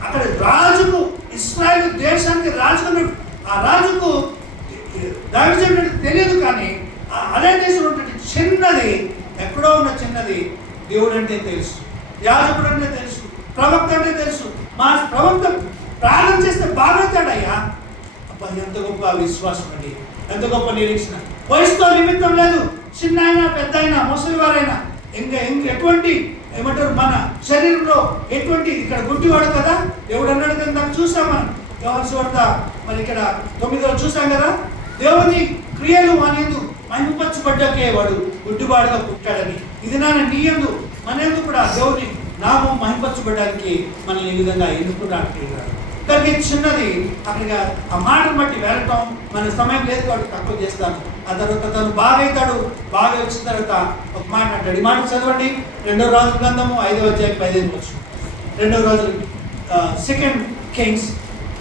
అక్కడ రాజుకు ఇశ్రాయేలు దేశానికి రాజు, ఆ రాజుకు దావీదు తెలియదు. కానీ అదే దేశంలో ఉన్నటువంటి చిన్నది, ఎక్కడో ఉన్న చిన్నది దేవుడు అంటే తెలుసు, యాజకుడు అంటే తెలుసు, ప్రవక్త అంటే తెలుసు. మా ప్రవక్త ప్రార్థన చేస్తే బాగుతాడయ్యా. అబ్బా ఎంత గొప్ప విశ్వాసం అండి, ఎంత గొప్ప నిరీక్షణ. వయసుతో నిమిత్తం లేదు, చిన్న అయినా పెద్ద అయినా ముసలి వారైనా ఇంకా ఎటువంటి ఏమంటారు మన శరీరంలో ఎటువంటి ఇక్కడ గుడ్డివాడు కదా. దేవుడు అన్నాడు కదా, నాకు చూసామా యోహాను సువార్త మరి ఇక్కడ 9లో చూసాం కదా. దేవుని క్రియలు అనేది మహిమపరచబడ్డాకే వాడు గుడ్డివాడుగా పుట్టాడని. ఇది నాన్న నీ యందు మన యందు కూడా దేవుని నామం మహిమపరచబడడానికి మనల్ని ఈ విధంగా ఎన్నుకున్నాడు. దానికి చిన్నది అక్కడిగా ఆ మాటను బట్టి వెళ్ళటం మన సమయం లేదు కాబట్టి తక్కువ చేస్తాను. ఆ తర్వాత తను బాగా అవుతాడు. బాగా వచ్చిన తర్వాత ఒక మాట అంటాడు. ఈ మాట చదవండి, 2వ రాజుల గ్రంథము 5వ అధ్యాయం 15 వచనం. 2వ రాజులు 2 Kings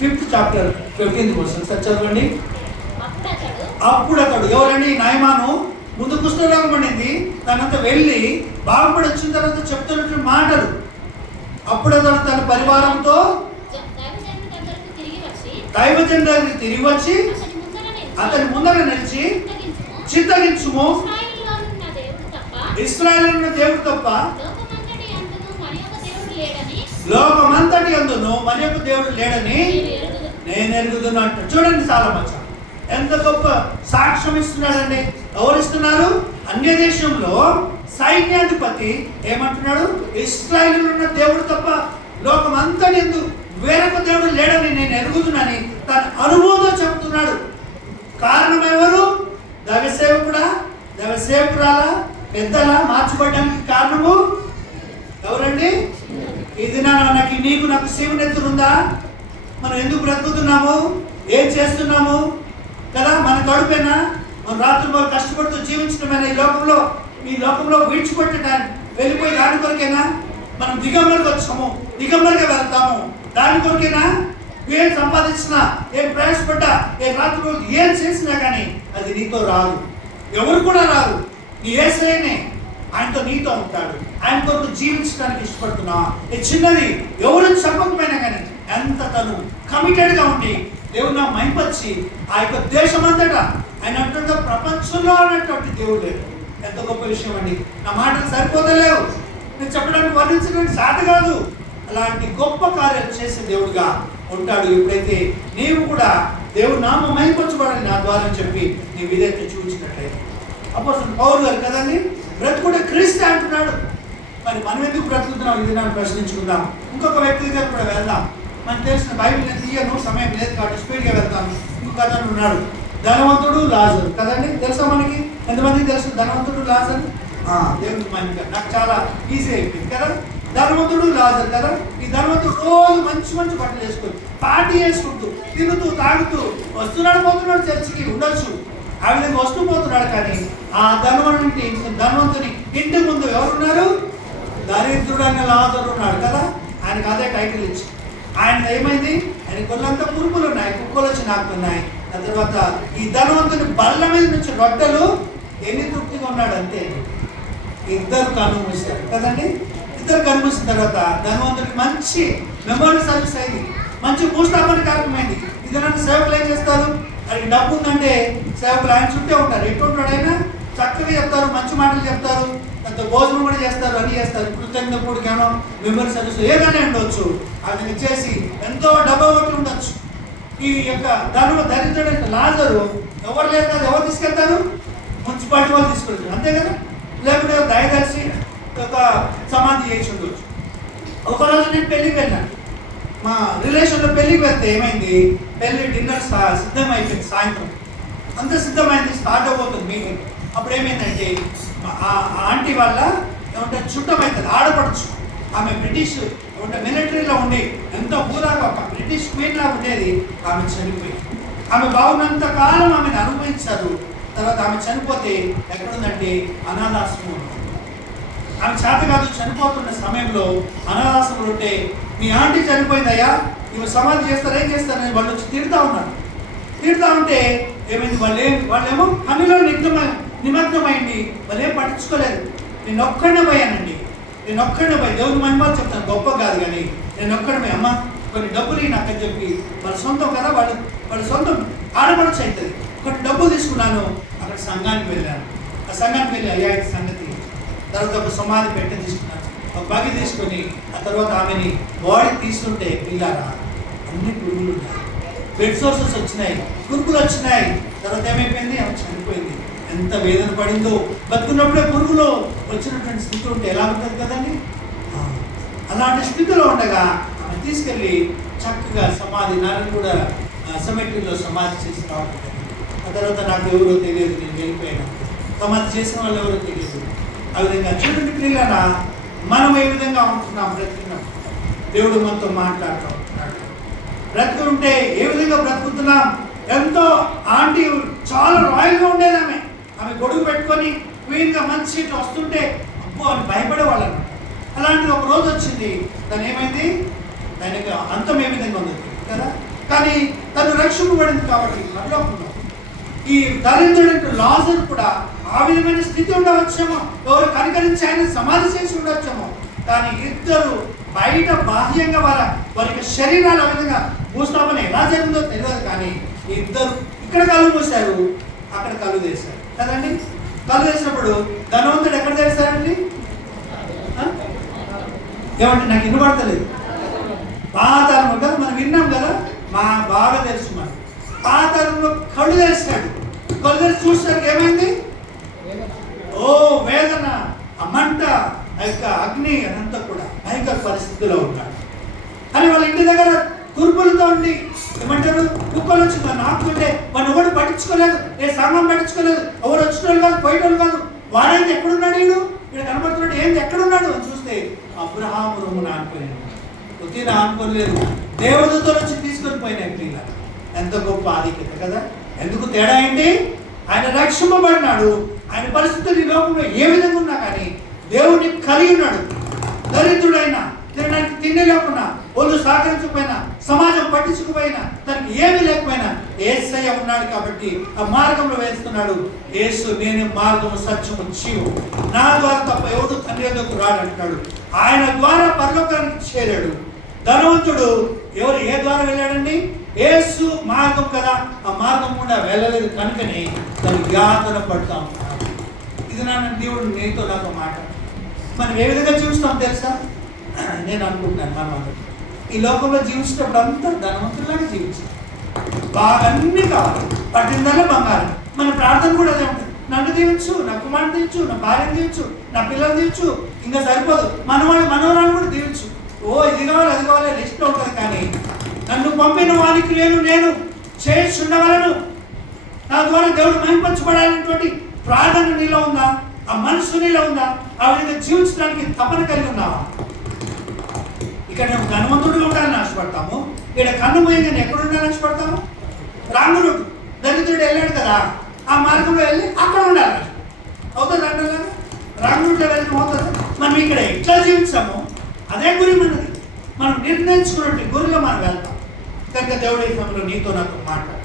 5th chapter 15th verse చదవండి. అప్పుడు అతడు ఎవరండి? నాయమాను ముందు కుష్ఠరోగం పడింది, తనంతా వెళ్ళి బాగుపడి వచ్చిన తర్వాత చెప్తున్నటువంటి మాటలు. అప్పుడు అతను తన పరివారంతో దైవజనుడి దగ్గరికి తిరిగి వచ్చి అతని ముందర నిలిచి చిత్తగించుము, ఇశ్రాయేలున్న దేవుడు తప్ప లోకమంతటి యందును మరి యొక్క దేవుడు లేడని నేను ఎరుగుతున్నా అంటాడు. చూడండి చాలా మంచి ఎంత గొప్ప సాక్ష్యం ఇస్తున్నాడండి. ఎవరు ఇస్తున్నారు? అన్య దేశంలో సైన్యాధిపతి ఏమంటున్నాడు? ఇశ్రాయేలులో ఉన్న దేవుడు తప్ప లోకమంతటి యందు వేరొక దేవుడు లేడని నేను ఎరుగుతున్నానని తన అనుభవంతో చెప్తున్నాడు. కారణం ఎవరు? దైవసేవకుడా, దైవసేవకురాలా, పెద్దలా మార్చబడడానికి కారణము ఎవరండి? ఇది నాకు నీకు శివునెత్తురు ఉందా? మనం ఎందుకు బ్రతుకుతున్నాము? ఏం చేస్తున్నాము కదా? మన కడుపేనా? మనం రాత్రులు కష్టపడుతూ జీవించడమేనా? ఈ లోకంలో విడిచిపెట్టడానికి వెళ్ళిపోయి దాని కొరకేనా మనం దిగంబరికి వచ్చాము, దిగంబరిగా వెళ్తాము? దాని కొరకేనా? ఏం సంపాదించినా, ఏం ప్రయాసపడ్డా, ఏ రాత్రులు ఏం చేసినా కానీ అది నీతో రాదు, ఎవరు కూడా రాదు. నీ యేసయ్యనే, ఆయనతో నీతో ఉంటాడు. ఆయన కొరకు జీవించడానికి ఇష్టపడుతున్నా. ఈ చిన్నది ఎవరు చెప్పకపోయినా కానీ ఎంత తను కమిటెడ్గా ఉండి దేవుడు నా మైపచ్చి ఆ యొక్క దేశం అంతటా ఆయన అంటుంటే ప్రపంచంలో ఉన్నటువంటి దేవుడు లేడు. ఎంత గొప్ప విషయం అండి. నా మాటలు సరిపోతలేవు, నేను చెప్పడానికి వర్ణించడానికి సాధ కాదు. అలాంటి గొప్ప కార్యాలు చేసే దేవుడుగా ఉంటాడు. ఎప్పుడైతే నీవు కూడా దేవుడు నామ మైపరచబడాలి నా ద్వారా చెప్పి నీ విధేయత చూపించినట్లయితే. అపోస్తలుడు పౌలు గారు కదండి, బ్రతుకుడే క్రీస్తు అంటున్నాడు. మరి మనం ఎందుకు బ్రతుకుతున్నాం? ఇది నన్ను ప్రశ్నించుకుందాం. ఇంకొక వ్యక్తి దగ్గర కూడా వెళ్దాం. మనకు తెలిసిన బైబిల్ నేను తీయను, సమయం లేదు కాబట్టి స్పీడ్గా వెళ్తాను. ఇంకొక అతను ఉన్నాడు, ధనవంతుడు లాజరు కదండి. తెలుసా మనకి? ఎంతమందికి తెలుసు ధనవంతుడు లాజరు? దేవుడికి మంచి, నాకు చాలా ఈజీ అయిపోయింది కదా. ధనవంతుడు లాజరు కదా. ఈ ధనవంతుడు రోజు మంచి మంచి బట్టలు వేసుకొని పార్టీ చేసుకుంటూ తిరుగుతూ తాగుతూ వస్తున్నాడు పోతున్నాడు, చర్చికి ఉండొచ్చు, ఆ విధంగా వస్తూ పోతున్నాడు. కానీ ఆ ధనవంతుని ఇంటి ముందు ఎవరున్నారు? దరిద్రుడైన లాజరు ఉన్నాడు కదా. ఆయనకు అదే టైటిల్ ఇచ్చి, ఆయన ఏమైంది? ఆయన కొల్లంతా పురుగులు ఉన్నాయి, కుక్కలు వచ్చి నాకుతున్నాయి. ఆ తర్వాత ఈ ధనవంతుని బల్ల మీద నుంచి రొట్టెలు ఎన్ని తృప్తిగా ఉన్నాడు అంతే. ఇద్దరు కన్ను మూసారు కదండి. ఇద్దరు కన్ను మూసిన తర్వాత ధనవంతుడికి మంచి మెమోరీ సర్వీస్ అయింది, మంచి భూస్థాపన కార్యక్రమైంది. ఇది నన్ను సేవకులు ఏం చేస్తారు? అది డబ్బు ఉందంటే సేవకులు ఆయన చుట్టే ఉంటారు. ఎట్టుంటాడు ఆయన? చక్కగా చెప్తారు, మంచి మాటలు చెప్తారు, అంత భోజనం కూడా చేస్తారు, అన్నీ చేస్తారు. కృతజ్ఞతప్పుడు జ్ఞానం, మెమరీ సర్వీస్ ఏదైనా ఉండవచ్చు. అది చేసి ఎంతో డబ్బు కొట్టి ఉండొచ్చు. ఈ యొక్క దరిద్రుడైన లాజరు ఎవరు లేరు కదా, ఎవరు తీసుకెళ్తారు? మున్సిపాలిటీ వాళ్ళు తీసుకెళ్తారు అంతే కదా. లేకపోతే దయదర్శి ఒక సమాధి చేసి ఉండొచ్చు. ఒకరోజు నేను పెళ్ళికి వెళ్ళాను, మా రిలేషన్లో పెళ్ళికి వెళ్తే ఏమైంది? పెళ్ళి డిన్నర్ సిద్ధం అయిపోయింది, సాయంత్రం అంతా సిద్ధమైంది, స్టార్ట్ అవబోతుంది మీటింగ్. అప్పుడు ఏమైందంటే ఆ ఆంటీ వాళ్ళ ఏమంటే చుట్టం అవుతుంది, ఆడపడచ్చు. ఆమె బ్రిటిష్ ఏమంటే మిలిటరీలో ఉండి ఎంతో భూలాగా బ్రిటిష్ క్వీన్ లాగా ఉండేది. ఆమె చనిపోయింది. ఆమె బాగున్నంత కాలం ఆమెను అనుభవించారు. తర్వాత ఆమె చనిపోతే ఎక్కడుందంటే అనాథాశ్రమం. ఆమె చేత కాదు, చనిపోతున్న సమయంలో అనాథాశ్రమంలో ఉంటే, మీ ఆంటీ చనిపోయిందయ్యా, ఇవి సమాధి చేస్తారు, ఏం చేస్తారని వాళ్ళు వచ్చి తిడుతూ ఉన్నారు. తిడుతూ ఉంటే ఏమైంది? వాళ్ళేమో పనిలో నిమగ్నమైంది, వాళ్ళు ఏం పట్టించుకోలేదు. నేను ఒక్కడే పోయానండి, నేను ఒక్కడే పోయి దేవుని మహిమలు చెప్తాను, గొప్ప కాదు కానీ నేను ఒక్కడే పోయి, అమ్మ కొన్ని డబ్బులు నాకని చెప్పి, వాళ్ళ సొంతం కదా, వాళ్ళ సొంతం ఆడపడచ్చు అవుతుంది, కొన్ని డబ్బులు తీసుకున్నాను. అక్కడ సంఘానికి వెళ్ళాను. ఆ సంఘానికి వెళ్ళి అయ్యా ఇది సంగతి. తర్వాత ఒక సమాధి పెట్టె తీసుకున్నాను, ఒక బగి తీసుకొని ఆ తర్వాత ఆమెని బాడీ తీసుకుంటే పిల్లారా అన్ని పురుగులు ఉన్నాయి, బెడ్ సోర్సెస్ వచ్చినాయి, పురుగులు వచ్చినాయి. తర్వాత ఏమైపోయింది? ఆమె చనిపోయింది. ఎంత వేదన పడిందో. బతుకున్నప్పుడే పురుగులో వచ్చినటువంటి స్థితి ఉంటే ఎలా ఉంటుంది కదండి. అలాంటి స్థితిలో ఉండగా ఆమె తీసుకెళ్ళి చక్కగా సమాధి నాని కూడా సెమెట్రీలో సమాధి చేసి రావడం. ఆ తర్వాత నాకు ఎవరో తెలియదు, నేను వెళ్ళిపోయాను. సమాధి చేసిన వాళ్ళు ఎవరో తెలియదు. ఆ విధంగా చూడండి పిల్లల, మనం ఏ విధంగా ఉంటున్నాం బ్రతికినప్పుడు. దేవుడు మనతో మాట్లాడుతూ ఉంటున్నాడు. బ్రతుకుంటే ఏ విధంగా బ్రతుకుతున్నాం? ఎంతో ఆంటీ చాలా రాయల్గా ఉండేది ఆమె గొడుగు పెట్టుకొని క్వీన్గా మంచి సీట్లు వస్తుంటే అబ్బో అని భయపడేవాళ్ళను. అలాంటిది ఒక రోజు వచ్చింది, తను ఏమైంది? దానికి అంతం ఏ విధంగా ఉంది కదా. కానీ తను రక్షింపబడింది కాబట్టి పరలోకంలో. ఈ దరిద్రుడు లాజరు కూడా ఆ విధమైన స్థితి ఉండవచ్చేమో, ఎవరు కనికరించి ఆయన సమాధి చేసి ఉండొచ్చేమో. కానీ ఇద్దరు బయట బాహ్యంగా వారికి శరీరాలు ఆ విధంగా భూస్థాపన ఎలా జరిగిందో తెలియదు. కానీ ఇద్దరు ఇక్కడ కళ్ళు మూసారు, అక్కడ కళ్ళు తెరిచారు కదండి. కళ్ళు తెరిచినప్పుడు ధనవంతుడు ఎక్కడ తెరిచారండి? ఏమంటే నాకు వినబడతలేదు. పాతాళంలో కదా, మనం విన్నాం కదా, బాగా తెలుసు మనం. పాతాళంలో కళ్ళు తెరిచాడు. కళ్ళు తెరిచి చూసేసరికి ఏమైంది? ఓ వేదన, ఆ మంట, ఆ యొక్క అగ్ని అనంతా కూడా భయంకర పరిస్థితిలో ఉన్నాడు. అని వాళ్ళ ఇంటి దగ్గర కురుపులతో ఉండి ఏమంటారు, కుక్కలు వచ్చి నన్ను ఆపుతుంటే వాడిని ఎవరు పట్టించుకోలేదు, ఏ సామాన్ పట్టించుకోలేదు, ఎవరు వచ్చిన కాదు, పోయేటోళ్ళు కాదు. వాడైతే ఎక్కడున్నాడు? వీడు కనబడుతున్నాడు, ఏంది ఎక్కడున్నాడు అని చూస్తే అబ్రహాము రొమ్మున ఆనుకోలేదు. ఒత్తిన ఆనుకోలేదు, దేవదూతలు వచ్చి తీసుకొని పోయినాయి. పిల్ల ఎంత గొప్ప ఆధిక్యత కదా. ఎందుకు తేడా ఏంటి? ఆయన రక్షింపబడినాడు. ఆయన పరిస్థితులు ఈ లోకంలో ఏ విధంగా ఉన్నా కానీ దేవుడిని కలిగి ఉన్నాడు. దరిద్రుడైనా, తినడానికి తిండి లేకున్నా, ఒళ్ళు సహకరించకపోయినా, సమాజం పట్టించుకుపోయినా, తనకి ఏమీ లేకపోయినా యేసయ్య ఉన్నాడు కాబట్టి ఆ మార్గంలో వేస్తున్నాడు. యేసు నేను మార్గము సత్యము జీవము, నా ద్వారా తప్ప ఎవడు తండ్రి యొద్దకు రాడు అంటాడు. ఆయన ద్వారా పరలోకానికి చేరాడు. ధనవంతుడు ఏ ద్వారా వెళ్ళాడండి? యేసు మార్గం కదా, ఆ మార్గం కూడా వెళ్ళలేదు కనుకనే దాన్ని జ్ఞాపన పడతాం. ఇది నాన్న దేవుడు నీతో నాతో మాట. మనం ఏ విధంగా జీవిస్తాం తెలుసా? నేను అనుకుంటున్నాను, మనం ఈ లోకంలో జీవించినప్పుడు అంతా ధనవంతులాగా జీవించాలి. బాగా అన్నీ కావాలి, పట్టిందల్లా బంగారం. మన ప్రార్థన కూడా అదే ఉంటుంది. నన్ను దీవించు, నా కుమారుని దీవించు, నా భార్యను దీవించు, నా పిల్లలు దీవించు. ఇంకా సరిపోదు, మనవాళ్ళు మనవరాలు కూడా దీవించు. ఓ ఇది కావాలి అది కావాలి లిస్ట్లో ఉంటుంది. కానీ నన్ను పంపిన వానికి నేను చేస్తుండవలను. నా ద్వారా దేవుడు మహింపరచబడాలనేటువంటి ప్రార్థన నీలో ఉందా? ఆ మనసు నీలో ఉందా? ఆ విధంగా జీవించడానికి తపన కలిగి ఉన్నావా? ఇక్కడ మేము ధనవంతుడిగా ఉండాలని ఆశపడతాము, ఇక్కడ కన్ను మూయంగానే ఎక్కడ ఉండాలని ఆశపడతాము? రాంగుడు దరిద్రుడు వెళ్ళాడు కదా, ఆ మార్గంలో వెళ్ళి అక్కడ ఉండాలి. అవుతుంది అంటే రాంగుడిలో వెళ్ళి అవుతుంది. మనం ఇక్కడ ఎట్లా జీవించామో అదే గురి మనది. మనం నిర్ణయించుకున్నట్టు గురిలో మనం వెళ్తాం. కనుక దేవుడు ఈ సమయంలో నీతో నాతో మాట్లాడు.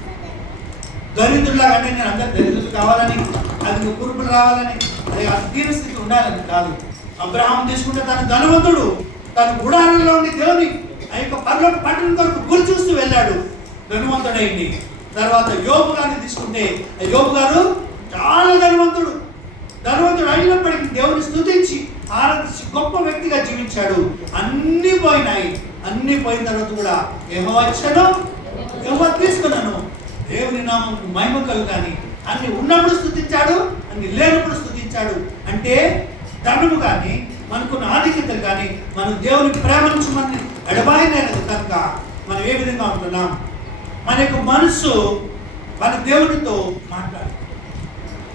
దరిద్రులాగా అంటే నేను అందరు దరిద్రులు కావాలని, అది కురుపులు రావాలని, అది అధీన స్థితి ఉండాలని కాదు. అబ్రహాం తీసుకుంటే తన ధనవంతుడు, తన గుడారంలో ఉండి దేవుని ఆ యొక్క పరలోక పట్టణం కొరకు గురి చూస్తూ వెళ్ళాడు, ధనవంతుడైంది. తర్వాత యోబు గారిని తీసుకుంటే యోబు గారు చాలా ధనవంతుడు అయినప్పటికీ దేవుని స్తుతించి ఆరాధించి గొప్ప వ్యక్తిగా జీవించాడు. అన్నీ పోయినాయి. అన్నీ పోయిన తర్వాత కూడా యెహోవా ఇచ్చాను, యెహోవా తీసుకున్నాను, దేవుని నామం మహిమ కలుగాని. అన్ని ఉన్నప్పుడు స్తుతించాడు, అన్ని లేనప్పుడు స్తుతించాడు. అంటే ధనము కానీ మనకున్న ఆధిక్యతలు కానీ మనం దేవుని ప్రేమ నుంచి మనని ఎడబాయినది కనుక మనం ఏ విధంగా ఉంటున్నాం? మన యొక్క మనసు మన దేవునితో మాట్లాడు.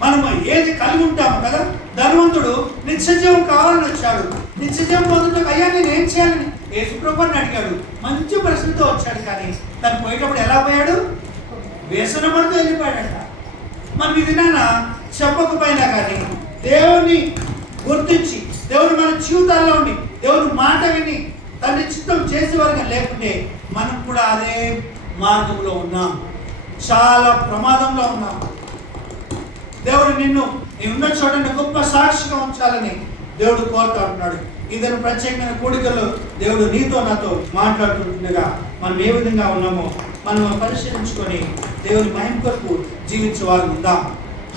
మనం ఏది కలిగి ఉంటామో కదా. ధనవంతుడు నిత్యజీవం కావాలని వచ్చాడు. నిత్యజీవం పొందుటకు అయ్యా నేను ఏం చేయాలని యేసుప్రభుని అడిగాడు. మంచి ప్రశ్నతో వచ్చాడు. కానీ తను పోయేటప్పుడు ఎలా పోయాడు? వ్యసన పడుతూ వెళ్ళిపోయాడంట. మనం ఇది నాన్న చెప్పకపోయినా కానీ దేవుని గుర్తించి దేవుడు మన జీవితాల్లో ఉండి దేవుని మాట విని తన చిత్తం చేసేవారుగా లేకుంటే మనం కూడా అదే మార్గంలో ఉన్నాం, చాలా ప్రమాదంలో ఉన్నాం. దేవుడు నిన్ను ఉన్న చోట గొప్ప సాక్షిగా ఉంచాలని దేవుడు కోరుతా ఉంటున్నాడు. ఇతను ప్రత్యేకమైన కోరికలు దేవుడు నీతో నాతో మాట్లాడుతుండగా మనం ఏ విధంగా ఉన్నామో మనం పరిశీలించుకొని దేవుని మహిమ కొరకు జీవించే వారు ఉందాం.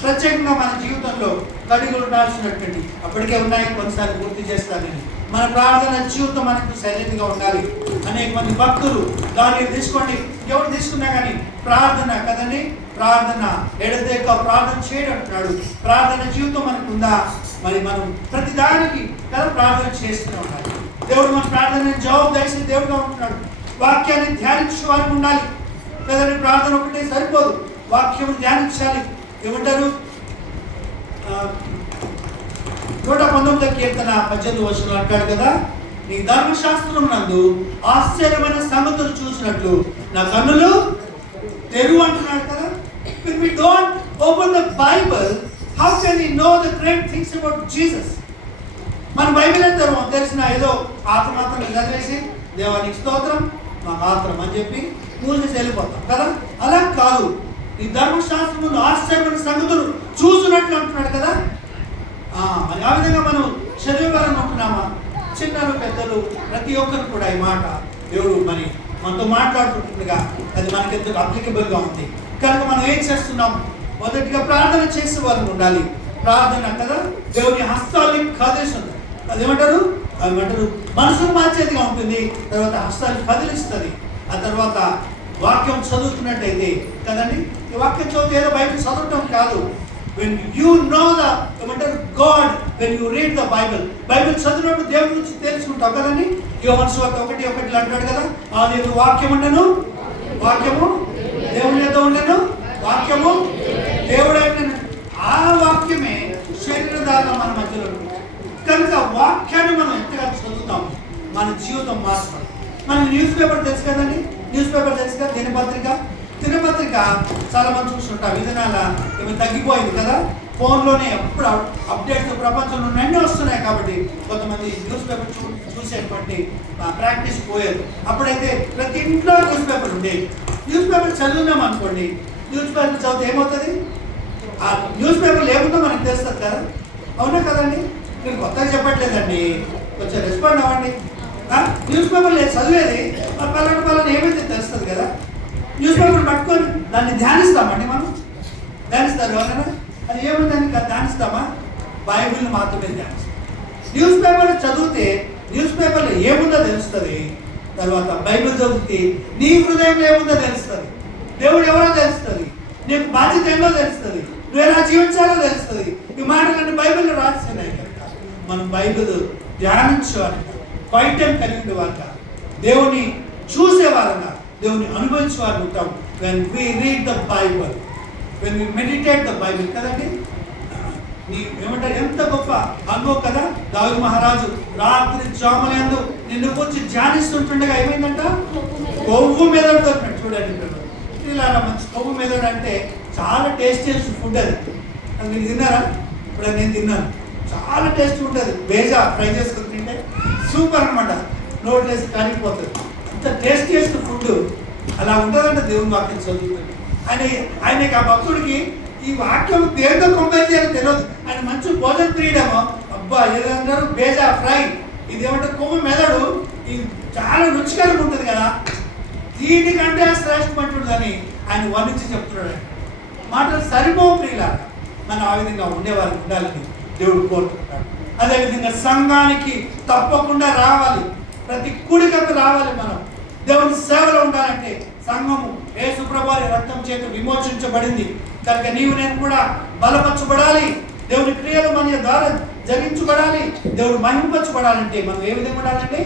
ప్రత్యేకంగా మన జీవితంలో కడిగులు ఉండాల్సినటువంటి అప్పటికే ఉన్నాయి, కొన్నిసార్లు పూర్తి చేస్తానని మన ప్రార్థన జీవితం మనకు సైలెంట్గా ఉండాలి. అనేక మంది భక్తులు దాన్ని తీసుకోండి, ఎవరు తీసుకున్నా కానీ ప్రార్థన కదండి, ప్రార్థన ఎడదేక ప్రార్థన చేయడం అంటున్నాడు. ప్రార్థన జీవితం మనకు ఉందా? మరి మనం ప్రతి దానికి కదా ప్రార్థన చేస్తూనే ఉండాలి. దేవుడు మన ప్రార్థన జవాబు దయచేసి దేవుడుగా ఉంటున్నాడు. వాక్యాన్ని ధ్యానించే వారికి ఉండాలి కదండి. ప్రార్థన ఒకటే సరిపోదు, వాక్యం ధ్యానించాలి. ఏమంటారు? 119 కీర్తన 18 వచనం అంటాడు కదా, నీ ధర్మశాస్త్రం నందు ఆశ్చర్యమైన సంగతులు చూసినట్లు నా కన్నులు తెరువు అంటున్నాడు కదా. When we don't open the Bible, how can we know the great things about Jesus? మన బైబిల్ ఎంత తెలిసిన ఏదో ఆత్మాత్రం చదివేసి దేవానికి స్తోత్రం మా మాత్రం అని చెప్పి మూసేసి వెళ్ళిపోతాం కదా. అలా కాదు, ఈ ధర్మశాస్త్రమును ఆశ్చర్యమైన సంగతులు చూసినట్లు అంటున్నాడు కదా. మరి ఆ విధంగా మనం చదివేవారని ఉంటున్నామా? చిన్నలు పెద్దలు ప్రతి ఒక్కరు కూడా ఈ మాట దేవుడు మరి మనతో మాట్లాడుతుండగా అది మనకి ఎంతో అప్లికబుల్గా ఉంది. కనుక మనం ఏం చేస్తున్నాం? మొదటిగా ప్రార్థన చేసే వారు ఉండాలి. ప్రార్థన కదా దేవుని హస్తాల్ని కదిలిస్తుంది. అదేమంటారు? మనసును మార్చేదిగా ఉంటుంది. తర్వాత హస్తాన్ని కదిలిస్తుంది. ఆ తర్వాత వాక్యం చదువుతున్నట్టయితే కదండి, ఈ వాక్యం చదివితే ఏదో బయట చదవటం కాదు. When you know God, when you read the Bible, Bible చదివినప్పుడు దేవుడి గురించి తెలుసుకుంటావు కదండి. యోహాను సువార్త 1:1 అంటాడు కదా, ఆదిలో వాక్యం ఉండెను, వాక్యము దేవుని యొద్ద ఉండెను, వాక్యము దేవుడై ఉండెను. ఆ వాక్యమే శరీరధారణ మన మధ్యలో ఉంది. కనుక వాక్యాన్ని మనం ఎంతగా చదువుతాము మన జీవితం మారుతుంది. మనకి న్యూస్ పేపర్ తెలుసు కదండి, న్యూస్ పేపర్ తెలుసు కదా, దినపత్రిక చాలా మంది చూస్తుంటాం. విధానాల ఏమి తగ్గిపోయింది కదా, ఫోన్లోనే ఎప్పుడు అప్డేట్స్ ప్రపంచంలో అన్నీ వస్తున్నాయి. కాబట్టి కొంతమంది న్యూస్ పేపర్ చూసేటువంటి ప్రాక్టీస్ పోయేది. అప్పుడైతే ప్రతి ఇంట్లో న్యూస్ పేపర్ ఉండేది. న్యూస్ పేపర్ చదివినాం అనుకోండి, న్యూస్ పేపర్ చదివితే ఏమవుతుంది? ఆ న్యూస్ పేపర్లు ఏముందో మనకు తెలుస్తుంది కదా. అవునా కదండి? నేను కొత్తగా చెప్పట్లేదండి, కొంచెం రెస్పాండ్ అవ్వండి. న్యూస్ పేపర్ లేదు చదివేది, పలానా ఏమైతే తెలుస్తుంది కదా. న్యూస్ పేపర్ పట్టుకొని దాన్ని ధ్యానిస్తామండి. మనం ధ్యానిస్తారు ఎవరైనా? అది ఏముందని ధ్యానిస్తామా? బైబిల్ని మాత్రమే ధ్యానిస్తాం. న్యూస్ పేపర్ చదివితే న్యూస్ పేపర్లో ఏముందో తెలుస్తుంది. తర్వాత బైబిల్ చదివితే నీ హృదయంలో ఏముందో తెలుస్తుంది. దేవుడు ఎవరో తెలుస్తుంది, నీకు బాధ్యత ఏంటో తెలుస్తుంది, నువ్వు ఎలా జీవించాలో తెలుస్తుంది. ఈ మాటలన్నీ బైబిల్లో రాస్తున్నాయి కనుక మనం బైబిల్ ధ్యానించేవారంట, క్వైట్ టైం కలిగిన వారంట, దేవుని చూసేవారంట, దేవుని అనుభవించే వారు ఉంటాం. When we read the Bible, when we meditate the Bible కదండి. ఏమంటారు, ఎంత గొప్ప అనుభవం కదా. దావీదు మహారాజు రాత్రి జాములందు నిన్ను వచ్చి ధ్యానిస్తుంటుండగా ఏమైందంట, కొవ్వు మెదడు దొరికినట్టు. చూడండి ఇలా మంచి కొవ్వు మెదడు అంటే చాలా టేస్టీయస్ ఫుడ్ అది. అది మీరు తిన్నారా? ఇప్పుడు నేను తిన్నాను, చాలా టేస్ట్ ఉంటుంది. బేజా ఫ్రై చేసుకుని తింటే సూపర్ అనమాట, నోట్ వేసి కానిపోతుంది. అంత టేస్టీయస్ట్ ఫుడ్ అలా ఉంటుందంటే దేవుని వాక్యం చదువుతుంది. ఆయనకి ఆ భక్తుడికి ఈ వాక్యం దేంతో కంపేర్ చేయాలో తెలియదు. ఆయన మంచి భోజనం తినడమో, అబ్బా ఏదంటారు బేజా ఫ్రై, ఇది ఏమంటారు కొవ్వు మెదడు, ఇది చాలా రుచికరంగా ఉంటుంది కదా, దీనికంటే శ్రేష్టమైనదని ఆయన వర్ణించి చెప్తున్నాడు. మాటలు సరిపోవు ప్రియులారా. మనం ఆ విధంగా ఉండేవారికి ఉండాలని దేవుడు కోరుకుంటాడు. అదేవిధంగా సంఘానికి తప్పకుండా రావాలి, ప్రతి కూడికకు రావాలి. మనం దేవుని సేవలో ఉండాలంటే సంఘము యేసు ప్రభువు రక్తం చేత విమోచించబడింది కనుక నీవు నేను కూడా బలపరచబడాలి. దేవుని క్రియలు మన ద్వారా జరిగించబడాలి. దేవుడు మహింపరచబడాలంటే మనం ఏ విధంగా ఉండాలంటే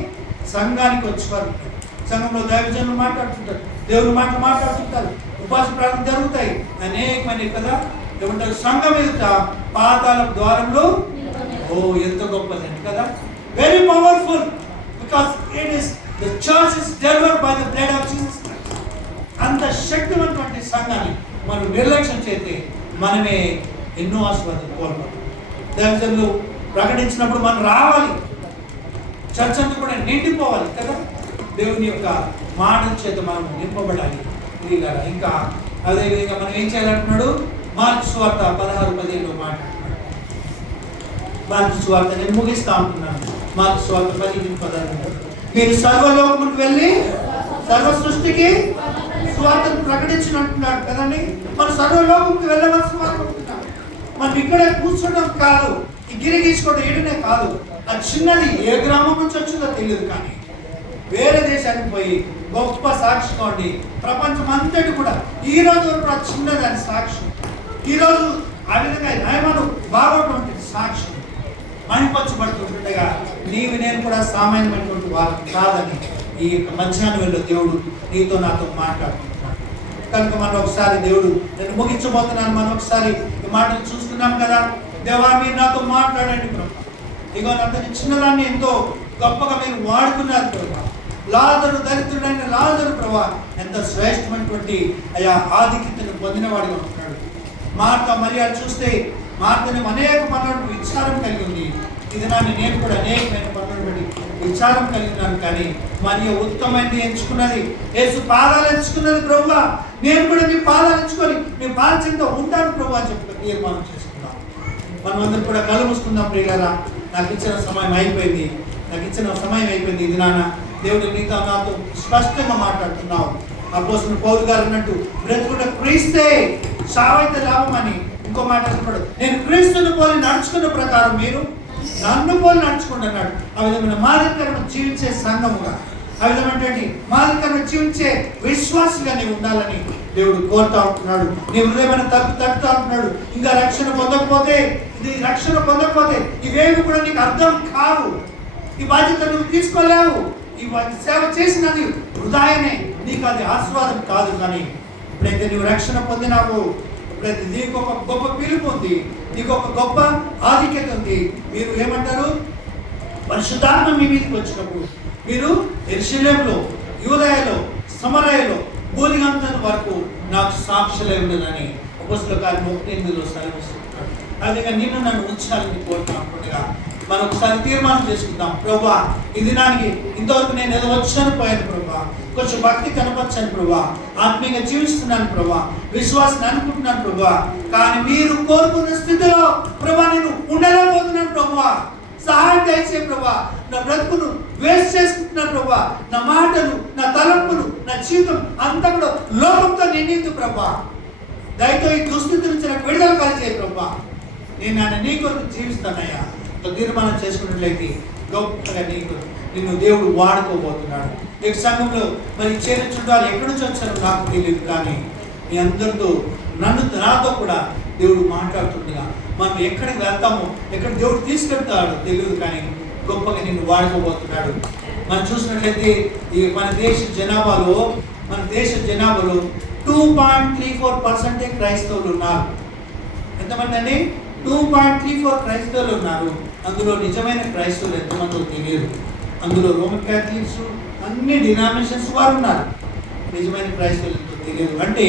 సంఘానికి వచ్చేవారు. సంఘంలో దైవజనులు మాట్లాడుతుంటారు, దేవుని మాటలు మాట్లాడుతుంటారు, ఉపాస ప్రార్థన జరుగుతాయి, అనేకమైన కదా. ఏమంటారు, సంఘం ఎదుట పాతాళ ద్వారంలో ఓ ఎంత గొప్పదండి కదా, very powerful, because it is the church is delivered by the blood of Jesus Christ. అంత శక్తివంతమైన సంఘాన్ని మనం నిర్లక్ష్యం చేస్తే మనమే ఎన్నో ఆశీర్వాదాలు కోల్పోతాం. దైవజనులు ప్రకటించినప్పుడు మనం రావాలి, చర్చ్ అంతా కూడా నిండిపోవాలి కదా. దేవుని యొక్క మాటల చేత మనం నింపబడాలి. ఇంకా అదేవిధంగా మనం ఏం చేయాలంటున్నాడు, మార్కు సువార్త 16:15 మాట్లాడుతున్నాడు. మార్కు సువార్త నేను ముగిస్తా ఉంటున్నాను. మార్కు సువార్త 15:16 మీరు సర్వలోకములకు వెళ్ళి సర్వ సృష్టికి సువార్తను ప్రకటించినట్టున్నాడు కదండి. మన సర్వలోకంకి వెళ్ళవలసిన వారు ఉంటున్నాం. మనం ఇక్కడే కూర్చోడం కాదు, ఈ గిరి గీసుకోవడం ఏడనే కాదు. ఆ చిన్నది ఏ గ్రామం నుంచి వచ్చిందో తెలియదు, కానీ వేరే దేశానికి పోయి గొప్ప సాక్షిగా ఉండి ప్రపంచం అంతటి కూడా ఈ రోజు వరకు ఆ చిన్నదాని సాక్షి, ఈరోజు ఆ విధంగా నయమను బాగోటువంటి సాక్షి మహింపరచబడుతుండగా నీవు నేను కూడా సామాన్యమైనటువంటి వారు కాదని ఈ యొక్క మధ్యాహ్నం వేళ దేవుడు నీతో నాతో మాట్లాడుతున్నాడు. కనుక మనం ఒకసారి దేవుడు నేను ముగించబోతున్నాను, మనం ఒకసారి ఈ మాటలు చూస్తున్నాం కదా. దేవా మీరు నాతో మాట్లాడండి ప్రభు. ఇగో అతని చిన్నదాన్ని ఎంతో గొప్పగా మీరు వాడుకున్నారు ప్రభు. లాజరు దరిద్రుడైన లాజరు ప్రభు ఎంత శ్రేష్టమైనటువంటి అయా ఆధిక్యతను పొందినవాడిగా ఉంటున్నాడు. మార్త మరియా చూస్తే మార్తని అనేక పనులను విచారం కలిగి ఉంది. ఇది నాన్ని నేను కూడా అనేకమైన పనులను బట్టి విచారం కలిగినాను, కానీ మరియు ఉత్తమైనది ఎంచుకున్నది యేసు పాదాలు ఎంచుకున్నది ప్రభువా. నేను కూడా మీ పాదాలు ఎంచుకొని మీ పాద చెంత ఉంటాను ప్రభు అని చెప్పి తీర్మానం చేసుకున్నాం. మనమందరం కూడా కళ్ళు మూసుకుందాం ప్రియులారా. నాకు ఇచ్చిన సమయం అయిపోయింది, ఇది నాన్న దేవుడు నీతో నాతో స్పష్టంగా మాట్లాడుతున్నావు. అపోస్తలుడు పౌలు గారు అన్నట్టు బ్రతుకుట క్రీస్తే సావైతే లాభం అని. ఇంకో మాట అంటున్నాడు, నేను క్రీస్తుని పోలి నడుచుకున్న ప్రకారం మీరు నన్ను పోలి నడుచుకోండి అన్నాడు. ఆ విధమైన మాదిరికరణ జీవించే సంఘముగా, ఆ విధమైనటువంటి మాదిరికరణ జీవించే విశ్వాసంగా నీవు ఉండాలని దేవుడు కోరుతా ఉంటున్నాడు. నీ హృదయమైన తట్టుతా ఉంటున్నాడు. ఇంకా రక్షణ పొందకపోతే ఇవేవి కూడా నీకు అర్థం కావు. ఈ బాధ్యత నువ్వు తీసుకోలేవు. ఈ సేవ చేసినది హృదయనే, నీకు అది ఆస్వాదం కాదు. కానీ ఇప్పుడైతే నువ్వు రక్షణ పొందినావు, ఇప్పుడైతే నీకు ఒక గొప్ప పిలుపు ఉంది, నీకు ఒక గొప్ప ఆధిక్యత ఉంది. మీరు ఏమంటారు, పరిశుద్ధాత్మ మీ మీదకి వచ్చినప్పుడు మీరు యెరూషలేములో, యూదయలో, సమరయలో, భూదిగంతం వరకు నాకు సాక్షులై ఉండదని అపోస్తలుల కార్యము 8లో సెలవిస్తున్నాడు. అదే నిన్ను నన్ను ఉంచాలని కోరుకుంటున్నాగా మనం ఒకసారి తీర్మానం చేసుకుందాం. ప్రభువా ఈ దినానికి ఇంతవరకు నేను ఏదో వచ్చాను పోయాను ప్రభువా, కొంచెం భక్తి కనపరచాను ప్రభువా, ఆత్మీయంగా జీవిస్తున్నాను ప్రభువా, విశ్వాసాన్ని అనుకుంటున్నాను ప్రభువా, కానీ మీరు కోరుకున్న స్థితిలో ప్రభువా నేను ఉండలేకపోతున్నాను ప్రభువా. సహాయం దయచే ప్రభువా. నా బ్రతుకును వేస్ట్ చేసుకుంటున్నాను ప్రభువా. నా మాటలు, నా తలంపులు, నా జీవితం అంతా కూడా లోకంతో నిండింది ప్రభువా. దయతో ఈ దుస్థితి నుంచి నాకు విడుదల కలిగే ప్రభువా. నేను నీ కొరకు జీవిస్తానయ్యా. తీర్మానం చేసుకున్నట్లయితే గొప్పగా నిన్ను దేవుడు వాడుకోబోతున్నాడు. ఈ సంఘంలో మరి చేర్చుండాలి, ఎక్కడి నుంచి వచ్చారో నాకు తెలియదు, కానీ మీ అందరితో నాతో కూడా దేవుడు మాట్లాడుతుండగా మనం ఎక్కడికి వెళ్తామో, ఎక్కడ దేవుడు తీసుకెళ్తాడో తెలియదు, కానీ గొప్పగా నిన్ను వాడుకోబోతున్నాడు. మనం చూసినట్లయితే ఈ మన దేశ జనాభాలో మన దేశ జనాభాలో 2.34% క్రైస్తవులు ఉన్నారు. ఎంతమంది అండి? 2.34 క్రైస్తవులు ఉన్నారు. అందులో నిజమైన క్రైస్తవులు ఎంతమందో తెలియదు. అందులో రోమన్ క్యాథలిక్స్, అన్ని డినామినేషన్స్ వారు ఉన్నారు. నిజమైన క్రైస్తవులు ఎంతో తెలియదు. అంటే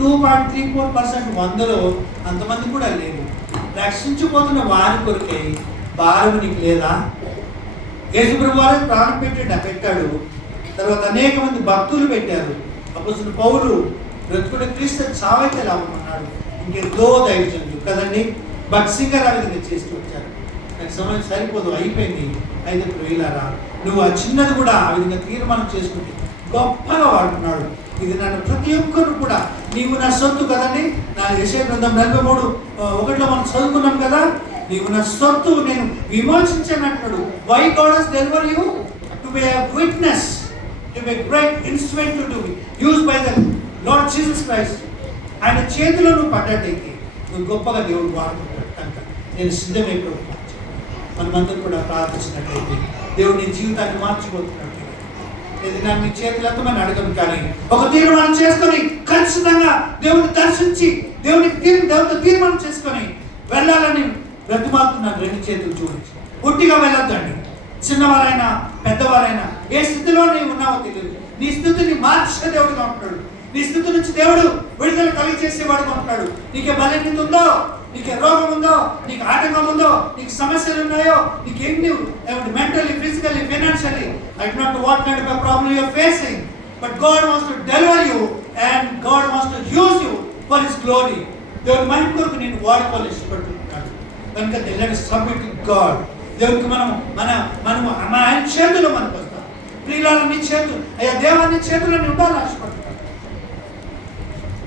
2.34% 100లో అంతమంది కూడా లేరు. రక్షించిపోతున్న వారి కొరకే భారం నీకు లేదా? యేసుప్రభు వారే ప్రాణం పెట్టాడు. తర్వాత అనేక మంది భక్తులు పెట్టారు. అపోస్తలుడు పౌలు బ్రతుకుడు క్రీస్తు చావైతే లాభం అన్నాడు. ఇంకెంతో దైవజనులు కదండి భక్సింగర్ ఆ విధంగా చేస్తూ వచ్చారు. నాకు సమయం సరిపోదు, అయిపోయింది. అయితే ప్రియులారా, నువ్వు ఆ చిన్నది కూడా ఆ విధంగా తీర్మానం చేసుకుంటే గొప్పగా వాడుతున్నాడు. ఇది నన్ను ప్రతి ఒక్కరు కూడా నీవు నా సొత్తు కదండి. నా యెషయా గ్రంథం 43:1 మనం చదువుకున్నాం కదా, నీవు నా సొత్తు, నేను విమోచించానంటాడు. Why God has deliver you to be a witness, to be a great instrument to be used by the Lord Jesus Christ. ఆయన చేతిలో నువ్వు పడ్డట్టయితే నువ్వు గొప్పగా దేవుడు వాడుకుంటాడు కనుక నేను సిద్ధమే ప్రభు. మనమందరూ కూడా ప్రార్థించినట్లయితే దేవుడు నీ జీవితాన్ని మార్చిపోతున్నాడు. ఇది నాకు నీ చేతులతో మనం అడగను, కానీ ఒక తీర్మానం చేసుకొని ఖచ్చితంగా దేవుని దర్శించి దేవుడితో తీర్మానం చేసుకొని వెళ్ళాలని బ్రతిమాలుతున్నాను. 2 చేతులు చూపించి ఒట్టిగా వెళ్ళొద్దండి. చిన్నవారైనా పెద్దవారైనా ఏ స్థితిలో నీవు ఉన్నావో తెలియదు. నీ స్థితిని మార్చే దేవుడుగా ఉంటాడు. నీ స్థితి నుంచి దేవుడు విడుదల కలిగజేసేవాడుగా ఉంటాడు. నీకే బలహీనత ఉందో, నీకే రోగం ఉందో, నీకు ఆటంకం ఉందో, నీకు సమస్యలు ఉన్నాయో, నీకు ఎన్ని mentally, physically, financially, I do not know what kind of a problem you are facing, but God wants to deliver you and God wants to use you for His glory. దేవుని మహిమ కొరకు నేను వాడుకోవాలి ఇష్టపడుతున్నాడు కనుక let us submit to God. దేవునికి మనం ఆయన చేతుల్లో మనకు వస్తాం. ప్రియులారా, నీ చేతులు అయ్యా దేవాన్ని చేతుల్లో ఉండాలని ఆశపడుతున్నాను.